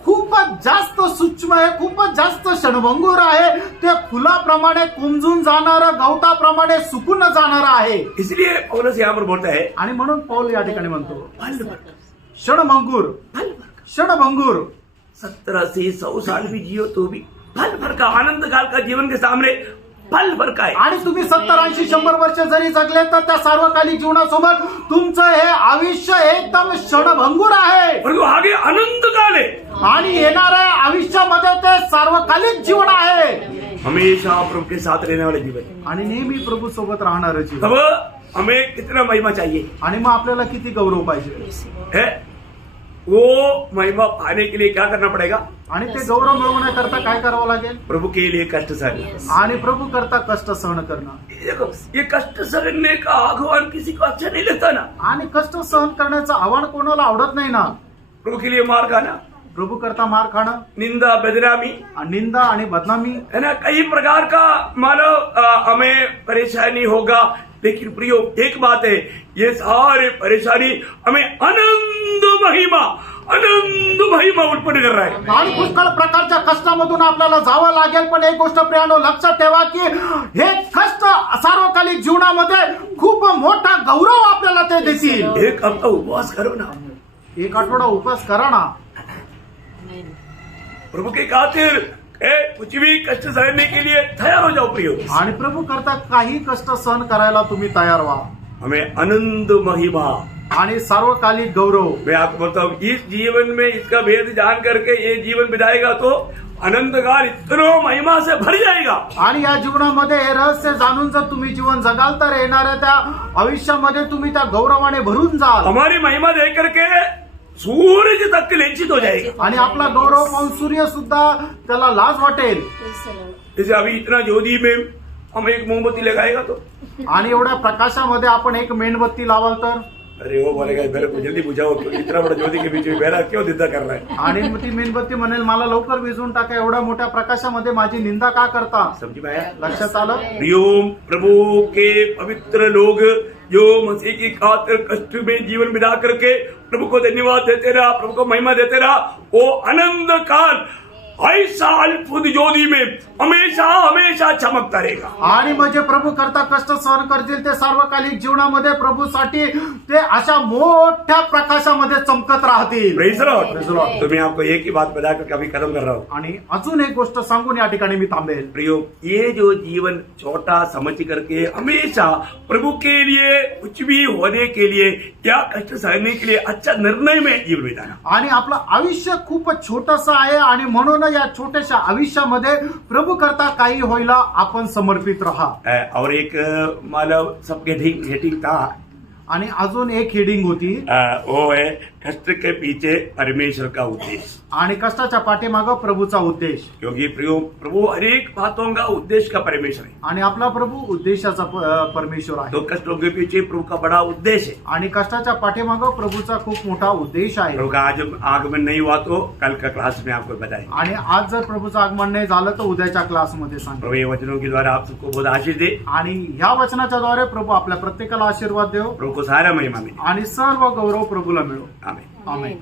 खूपच जास्त सूक्ष्म आहे, खूपच जास्त क्षणभंगूर आहे. ते फुलाप्रमाणे कुंजून जाणारं, गवताप्रमाणे सुकून जाणारं आहे. इसलिए पौलुस यहाँ पर बोलता है आणि म्हणून पौल या ठिकाणी म्हणतो क्षणभंगूर. 70 से 100 साल भी जियो तो भी पल भर का, आनंद काल का जीवन के सामने पल भर का है. आणि तुम्ही 70, 80, 100 वर्ष जरी जगले तर त्या सार्वकालिक जीवनासोबत तुमचं हे आयुष्य एकदम क्षणभंगूर आहे. और वो आगे अनंत काल है. आणि येणाऱ्या आयुष्यामध्ये ते सार्वकालिक जीवन आहे. हमेशा प्रभु के साथ रहने वाले जीवन. आणि नेहमी प्रभू सोबत राहणारं जीवन. तब हमें कितना महिमा चाहिए आणि मग आपल्याला किती गौरव पाहिजे है? वो महिमा पाने के लिए क्या करना पड़ेगा? आणि ते गौरव मिळवण्याकरता काय करावं लागेल? प्रभु के लिए कष्ट सहना. आणि प्रभू करता कष्ट सहन करणं. देखो, ये कष्ट सहने का आह्वान किसी को अच्छा नहीं लगता ना. आणि कष्ट सहन करण्याचं आव्हान कोणाला आवडत नाही ना. प्रभु के लिए मार खाना, प्रभू करता मार खाणं, निंदा, बदनामी, निंदा आणि बदनामी है ना, कई प्रकार का मानो हमें परेशानी होगा. लेकिन प्रियो, एक बात है, ये सारे परेशानी हमें आनंद महिमा उत्पन्न कर रहा है. आणि पुष्कळ प्रकारच्या कष्टामधून आपल्याला जावं लागेल. पण एक गोष्ट प्रियानो लक्षात ठेवा की हे कष्ट सार्वकालिक जीवनामध्ये खूप मोठा गौरव आपल्याला ते देतील. एक हफ्ता उपवास करो ना, एक आठवडा उपवास करा ना. प्रभु के खातिर कुछ भी कष्ट सहने के लिए तैयार हो जाओ प्रियो. आणि प्रभू करता काही कष्ट सहन करायला तुम्ही तयार व्हा. हमें आनंद महिमा आणि सार्वकालिक गौरव. मैं आपको बोलता हूँ इस जीवन में इसका भेद जान करके ये जीवन बिताएगा तो अनंत काल इतना महिमा से भर जाएगा. आणि या जीवनामध्ये हे रहस्य जाणून जर तुम्ही जीवन जगाल तर येणाऱ्या त्या आयुष्यामध्ये तुम्ही त्या गौरवाने भरून जाल. हमारी महिमा देख करके सूर्य तक लज्जित हो जाएगा. आणि आपला गौरव पाहून सूर्य सुद्धा त्याला लाज वाटेल. जैसे अभी इतना ज्योति में हम एक मोमबत्ती लगाएगा तो आणि एवढ्या प्रकाशामध्ये आपण एक मेणबत्ती लावाल तर अरे वो बोलेगा मेरे को जल्दी बुझाओ क्यों इतना बड़ा ज्योति के बीच में मेरा क्यों निंदा कर रहा है. आणि ती मेणबत्ती म्हणेल मला लवकर विझून टाका, एवढ्या मोठ्या प्रकाशामध्ये माझी निंदा का करता. समझ में आया. लक्षात आलं. प्रियोम प्रभु के पवित्र लोग जो मसीह की खातिर कष्ट में जीवन बिता करके प्रभु को धन्यवाद देते रहा, प्रभु को महिमा देते रहा, वो अनंत काल ऐसा अद्भुत ज्योति में हमेशा हमेशा चमकता रहेगा. आणि म्हणजे प्रभू करता कष्ट सहन करतील ते सार्वकालिक जीवनामध्ये प्रभूसाठी ते अशा मोठ्या प्रकाशामध्ये चमकत राहतील. Praise the Lord. Praise the Lord. तो मैं आपको एक ही बात बताकर कभी खत्म कर रहा हूँ. आणि अजून एक गोष्ट सांगून या ठिकाणी मी थांबेल. प्रियो ये जो जीवन छोटा समझ करके हमेशा प्रभु के लिए कुछ भी होने के लिए या कष्ट सहने के लिए अच्छा निर्णय में जीवन बिताना. आणि आपलं आयुष्य खूपच छोटंसं आहे आणि म्हणून या छोट्याशा आयुष्यामध्ये प्रभू करता काही होईला आपण समर्पित राहा. और एक मानव सबके हेटिंग था. आणि अजून एक हेडिंग होती. वो है कष्ट के पीछे परमेश्वर का उद्देश्य. आणि कष्टाच्या पाठीमागं प्रभूचा उद्देश. क्योंकि प्रभु हर एक बातों का उद्देश्य का परमेश्वर है. आणि आपला प्रभू उद्देशाचा परमेश्वर आहे. तो कष्टों के पीछे प्रभु का बड़ा उद्देश्य है. आणि कष्टाच्या पाठीमागं प्रभूचा खूप मोठा उद्देश आहे. प्रभु का आज आगमन नहीं हुआ तो कल का क्लास में आपको बताएंगे. आणि आज जर प्रभूचं आगमन नाही झालं तर उद्याच्या क्लासमध्ये सांग. प्रभु ये वचनों के द्वारा आप सबको बहुत आशीष दे. आणि ह्या वचनाच्या द्वारे प्रभू आपल्या प्रत्येकाला आशीर्वाद देव. प्रभु को सारा महिमा मिले. आणि सर्व गौरव प्रभूला मिळो. आमेन. आमेन.